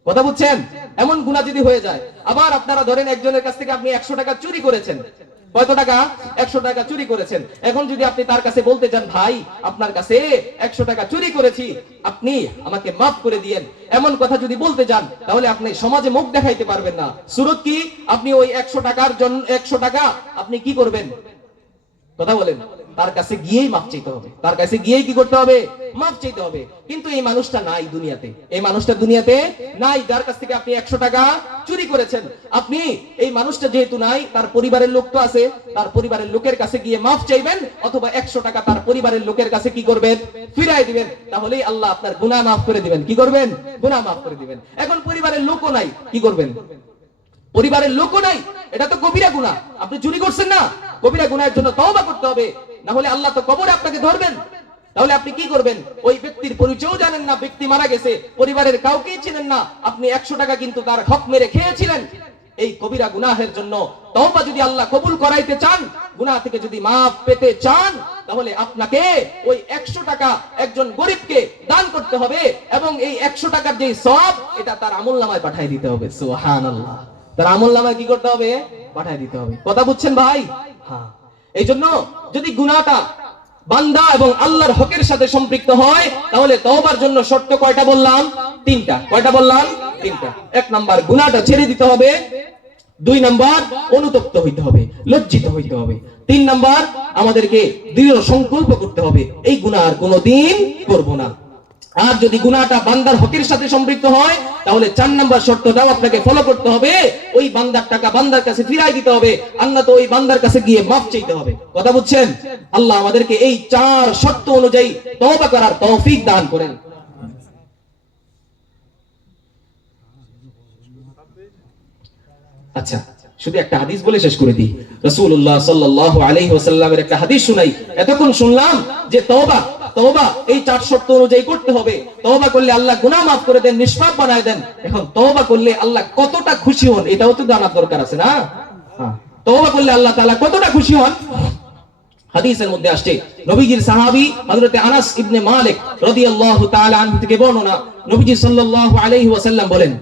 কথা বুঝছেন? এমন গুনাহ যদি হয়ে যায়। আবার আপনারা ধরেন একজনের কাছ থেকে আপনি 100 টাকা চুরি করেছেন। কত টাকা? 100 টাকা চুরি করেছেন। এখন যদি আপনি তার কাছে বলতে চান, ভাই আপনার কাছে 100 টাকা চুরি করেছি, আপনি আমাকে মাফ করে দিয়েন, এমন কথা যদি বলতে চান, তাহলে আপনি সমাজে মুখ দেখাইতে পারবেন না। সুরত কি? আপনি ওই 100 টাকার জন্য 100 টাকা আপনি কি করবেন? কথা বলেন, তার কাছে গিয়েই মাফ চাইতে হবে। তার কাছে গিয়েই কি করতে হবে? মাফ চাইতে হবে। কিন্তু এই মানুষটা নাই দুনিয়াতে। এই মানুষটা দুনিয়াতে নাই, যার কাছ থেকে আপনি 100 টাকা চুরি করেছেন। আপনি এই মানুষটা যেহেতু নাই, তার পরিবারের লোক তো আছে, তার পরিবারের লোকের কাছে গিয়ে মাফ চাইবেন, অথবা 100 টাকা তার পরিবারের লোকের কাছে কি করবেন? ফিরাই দিবেন। তাহলেই আল্লাহ আপনার গুনাহ মাফ করে দিবেন। কি করবেন? গুনাহ মাফ করে দিবেন। এখন পরিবারের লোকও নাই, কি করবেন? পরিবারের লোকও নাই, এটা তো কবিরা গুনাহ। আপনি চুরি করছেন না, কবিরা গুনাহের জন্য তওবা করতে হবে, না হলে আল্লাহ তো কবরে আপনাকে ধরবেন। তাহলে আপনি কি করবেন? ওই ব্যক্তির পরিচয়ও জানেন না, ব্যক্তি মারা গেছে, পরিবারের কাউকেই চিনেন না, আপনি 100 টাকা কিন্তু তার হক মেরে খেয়েছিলেন। এই কবিরা গুনাহের জন্য তওবা যদি আল্লাহ কবুল করাইতে চান, গুনাহ থেকে যদি মাফ পেতে চান, তাহলে আপনাকে ওই 100 টাকা একজন গরিবকে দান করতে হবে, এবং এই 100 টাকার যে সওয়াব, এটা তার আমলনামায় পাঠিয়ে দিতে হবে। সুবহানাল্লাহ। তার আমলনামায় কি করতে হবে? পাঠিয়ে দিতে হবে। কথা বুঝছেন ভাই? হ্যাঁ। এই জন্য যদি গুনাহটা বান্দা এবং আল্লাহর হকের সাথে সম্পৃক্ত হয়, তাহলে তওবার জন্য শর্ত কয়টা বললাম? 3টা। কয়টা বললাম? 3টা। 1 নাম্বার, গুনাহটা ছেড়ে দিতে হবে। 2 নাম্বার, অনুতপ্ত হইতে হবে, লজ্জিত হইতে হবে। 3 নাম্বার, আমাদেরকে দৃঢ় সংকল্প করতে হবে, এই গুনাহ আর কোনোদিন করব না। আর যদি গুনাহটা বান্দার হকের সাথে সম্পৃক্ত হয়, তাহলে 4 নাম্বার শর্তটাও আপনাকে ফলো করতে হবে, ওই বান্দার টাকা বান্দার কাছে ফিরাই দিতে হবে, আর না তো ওই বান্দার কাছে গিয়ে মাফ চাইতে হবে। কথা বুঝছেন? আল্লাহ আমাদেরকে এই 4 শর্ত অনুযায়ী তওবা করার তৌফিক দান করেন। আচ্ছা, শুধু একটা হাদিস বলে শেষ করে দিই। রাসূলুল্লাহ সাল্লাল্লাহু আলাইহি ওয়াসাল্লামের একটা হাদিস শুনাই। এতক্ষণ শুনলাম যে তওবা এই 4 শর্ত অনুযায়ী করতে হবে। তওবা করলে আল্লাহ গুনাহ মাফ করে দেন, নিষ্পাপ বানায় দেন। এখন তওবা করলে আল্লাহ কতটা খুশি হন, এটাও তো জানার দরকার আছে না? হ্যাঁ, তওবা করলে আল্লাহ তাআলা কতটা খুশি হন। হাদিসের মধ্যে আসছে, নবীজির সাহাবী হযরত আনাস ইবনে মালিক রাদিয়াল্লাহু তাআলা আনহু থেকে বর্ণনা, নবীজি সাল্লাল্লাহু আলাইহি ওয়াসাল্লাম বলেন,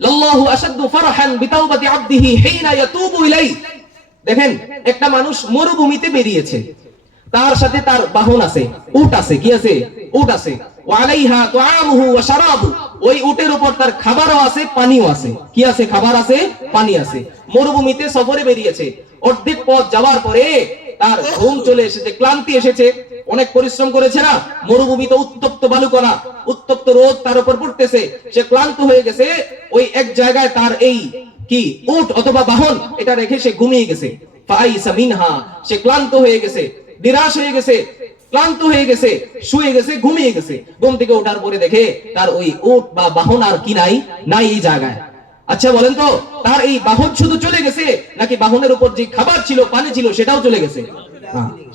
লাল্লাহু আশাদ্দু ফারহান বিতাওবাতি আবদিহি হিনা ইয়াতুবু ইলাই। দেখেন, একটা মানুষ মরুভূমিতে বেরিয়েছে, তার সাথে তার বাহন আছে, উট আছে। কি আছে? উট আছে। ওয়া আলাইহা তুআমুহু ওয়া শারাবু, ওই উটের উপর তার খাবারও আছে, পানিও আছে। কি আছে? খাবার আছে, পানি আছে। মরুভূমিতে সফরে বেরিয়েছে, অর্ধেক পথ যাওয়ার পরে তার ঘুম চলে এসেছে, ক্লান্তি এসেছে, অনেক পরিশ্রম করেছে না, মরুভূমিতে উত্তপ্ত বালুকণা, উত্তপ্ত রোদ তার উপর পড়তেছে, সে ক্লান্ত হয়ে গেছে। ওই এক জায়গায় তার এই কি উট অথবা বাহন, এটা রেখে সে ঘুমিয়ে গেছে। ফাইসা মিনহা, সে ক্লান্ত হয়ে গেছে, নিরাশ হয়ে গেছে। ক্লান্ত হয়ে গেছে, শুয়ে গেছে, ঘুমিয়ে গেছে। ঘুম থেকে ওঠার পরে দেখে তার ওই উট বা বাহন আর কি নাই এই জায়গায়। আচ্ছা বলেন তো, তার এই বাহন শুধু চলে গেছে নাকি বাহনের উপর যে খাবার ছিল, পানি ছিল, সেটাও চলে গেছে?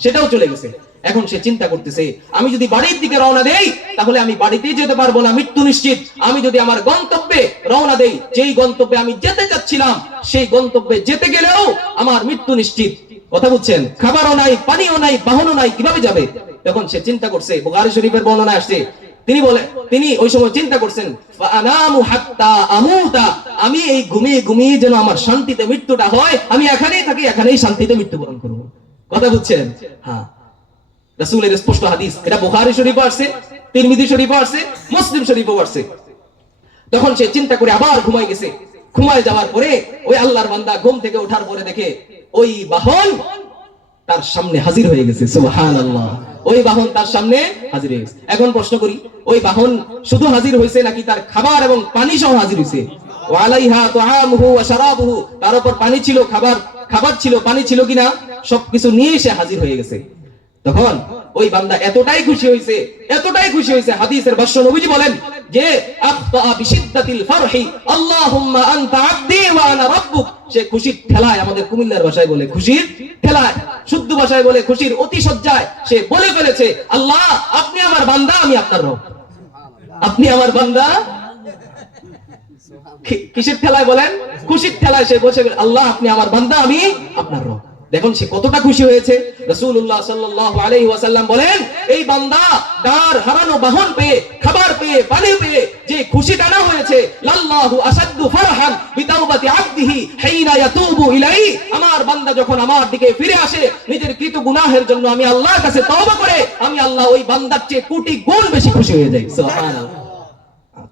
সেটাও চলে গেছে। এখন সে চিন্তা করতেছে, আমি যদি বাড়ির দিকে রওনা দেই তাহলে আমি বাড়িতেই যেতে পারবো না, মৃত্যু নিশ্চিত। আমি যদি আমার গন্তব্যে রওনা দেই, যেই গন্তব্যে আমি যেতে চাচ্ছিলাম, সেই গন্তব্যে যেতে গেলেও আমার মৃত্যু নিশ্চিত। কথা বুঝছেন? খাবারও নাই, পানিও নাই, বাহনও নাই, কিভাবে যাবে? তখন সে চিন্তা করছে, বুখারী শরীফের বর্ণনা আসছে, তিনি ওই সময় চিন্তা করছেন, ফাআনামু হাত্তা আমুতা, আমি এই ঘুমিয়ে ঘুমিয়ে যেন আমার শান্তিতে মৃত্যুটা হয়, আমি এখানেই থাকি, এখানেই শান্তিতে মৃত্যুবরণ করব। কথা বুঝছেন? হ্যাঁ, রাসূলের স্পষ্ট হাদিস, এটা বুখারী শরীফে আছে, তিরমিজি শরীফে আছে, মুসলিম শরীফেও আছে। তখন সে চিন্তা করে আবার ঘুমায় গেছে। ঘুমায় যাওয়ার পরে ওই আল্লাহর বান্দা ঘুম থেকে ওঠার পরে দেখে ওই বাহন তার সামনে হাজির হয়ে গেছে। সুবহানাল্লাহ, ওই বাহন তার সামনে হাজির হয়ে গেছে। এখন প্রশ্ন করি, ওই বাহন শুধু হাজির হয়েছে নাকি তার খাবার এবং পানি সহ হাজির হয়েছে? ওয়া আলাইহা তুআমুহু ওয়া শারাবুহু, তার উপর পানি ছিল, খাবার ছিল, পানি ছিল কিনা, সবকিছু নিয়ে সে হাজির হয়ে গেছে। তখন ওই বান্দা এতটাই খুশি হয়েছে, হাদিসের ভাষ্য নবীজি বলেন যে আখতা বিশিদ্দাতিল ফারহি আল্লাহুম্মা আনতা আবদি ওয়া আনা রাব্বুক। সে খুশির ঠেলায়, আমাদের কুমিল্লার ভাষায় বলে খুশির ঠেলায়, শুদ্ধ ভাষায় বলে খুশির অতিশয্যায় সে বলে ফেলেছে, আল্লাহ আপনি আমার বান্দা, আমি আপনার রব। আপনি আমার বান্দা। কিসের ঠেলায় বলেন? খুশির ঠেলায় সে বসে, আল্লাহ আপনি আমার বান্দা, আমি আপনার রব। দেখুন সে কতটা খুশি হয়েছে। রাসূলুল্লাহ সাল্লাল্লাহু আলাইহি ওয়াসাল্লাম বলেন, এই বান্দা তার হারানো বাহন পেয়ে, খাবার পেয়ে, পানি পেয়ে যে খুশিটা না হয়েছে, লাল্লাহু আসাদ্দু ফারহান বিতাওবাতি আবদিহি হিনা ইয়াতুবু ইলাই, আমার বান্দা যখন আমার দিকে ফিরে আসে নিজের কৃত গুনাহের জন্য, আমি আল্লাহর কাছে তওবা করে, আমি আল্লাহ ওই বান্দার চেয়ে কোটি গুণ বেশি খুশি হয়ে যাই। সুবহানাল্লাহ।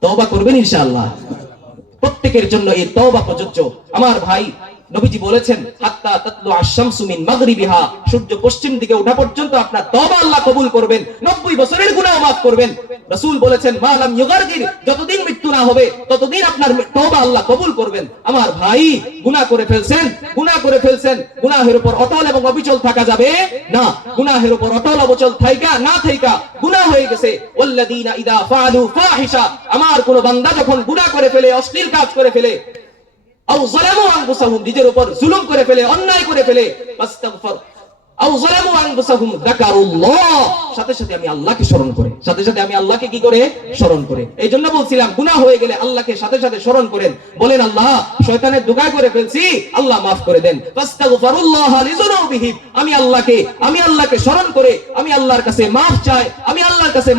তওবা করবেন ইনশাআল্লাহ। প্রত্যেকের জন্য এই তওবা প্রযোজ্য। আমার ভাই, নবীজি বলেছেন, হাত্তা তাতলু আশ-শামসু মিন মাগরিবিহা, সূর্য পশ্চিম দিকে ওঠা পর্যন্ত আপনার তওবা আল্লাহ কবুল করবেন, 90 বছরের গুনাহ maaf করবেন। রাসূল বলেছেন, মা লাম ইউগারগির, যতদিন মৃত্যু না হবে ততদিন আপনার তওবা আল্লাহ কবুল করবেন। আমার ভাই, গুনাহ করে ফেলছেন, গুনাহের উপর অটল এবং অবিচল থাকা যাবে না। গুনাহের উপর অটল অবিচল থাইকা না থাইকা গুনাহ হয়ে গেছে। ওয়াল্লাযীনা ইযা ফাআলু ফাহিশা, আমার কোন বান্দা যখন গুনাহ করে ফেলে, অশ্লীল কাজ করে ফেলে, আও যালামু আনফুসাহুম, নিজের উপর জুলুম করে ফেলে, অন্যায় করে ফেলে, ফাস্তাগফির আও যালামু আনফুসাহুম যাকারুল্লাহ, সাথে সাথে আমি আল্লাহকে স্মরণ করে, সাথে সাথে আমি আল্লাহকে কি করে? স্মরণ করে। এই জন্য বলছিলাম, গুনাহ হয়ে গেলে আল্লাহকে সাথে সাথে স্মরণ করেন, বলেন আল্লাহ শয়তানের ধোঁকা করে ফেলছি, আল্লাহ maaf করে দেন। ফাস্তাগফিরুল্লাহ লিযুনুবিহি, আমি আল্লাহকে স্মরণ করে আমি আল্লাহর কাছে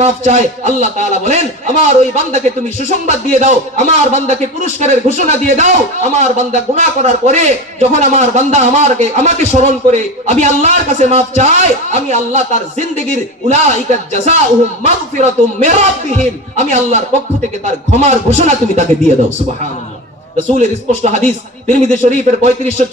maaf চাই, আল্লাহ তাআলা বলেন, আমার ওই বান্দাকে তুমি সুসংবাদ দিয়ে দাও, আমার বান্দাকে পুরস্কারের ঘোষণা দিয়ে দাও। আমার বান্দা গুনাহ করার পরে যখন আমার বান্দা আমাকে স্মরণ করে, আমি আল্লাহর কাছে maaf চাই, আমি আল্লাহ তার জিন্দেগীর উলাইকা জাযাউহুম মাগফিরাতুম মির রাব্বিহিম, আমি আল্লাহর পক্ষ থেকে তার ক্ষমার ঘোষণা তুমি তাকে দিয়ে দাও। সুবহানাল্লাহ। রাসূলের স্পষ্ট হাদিস, তিরমিজি শরীফের 35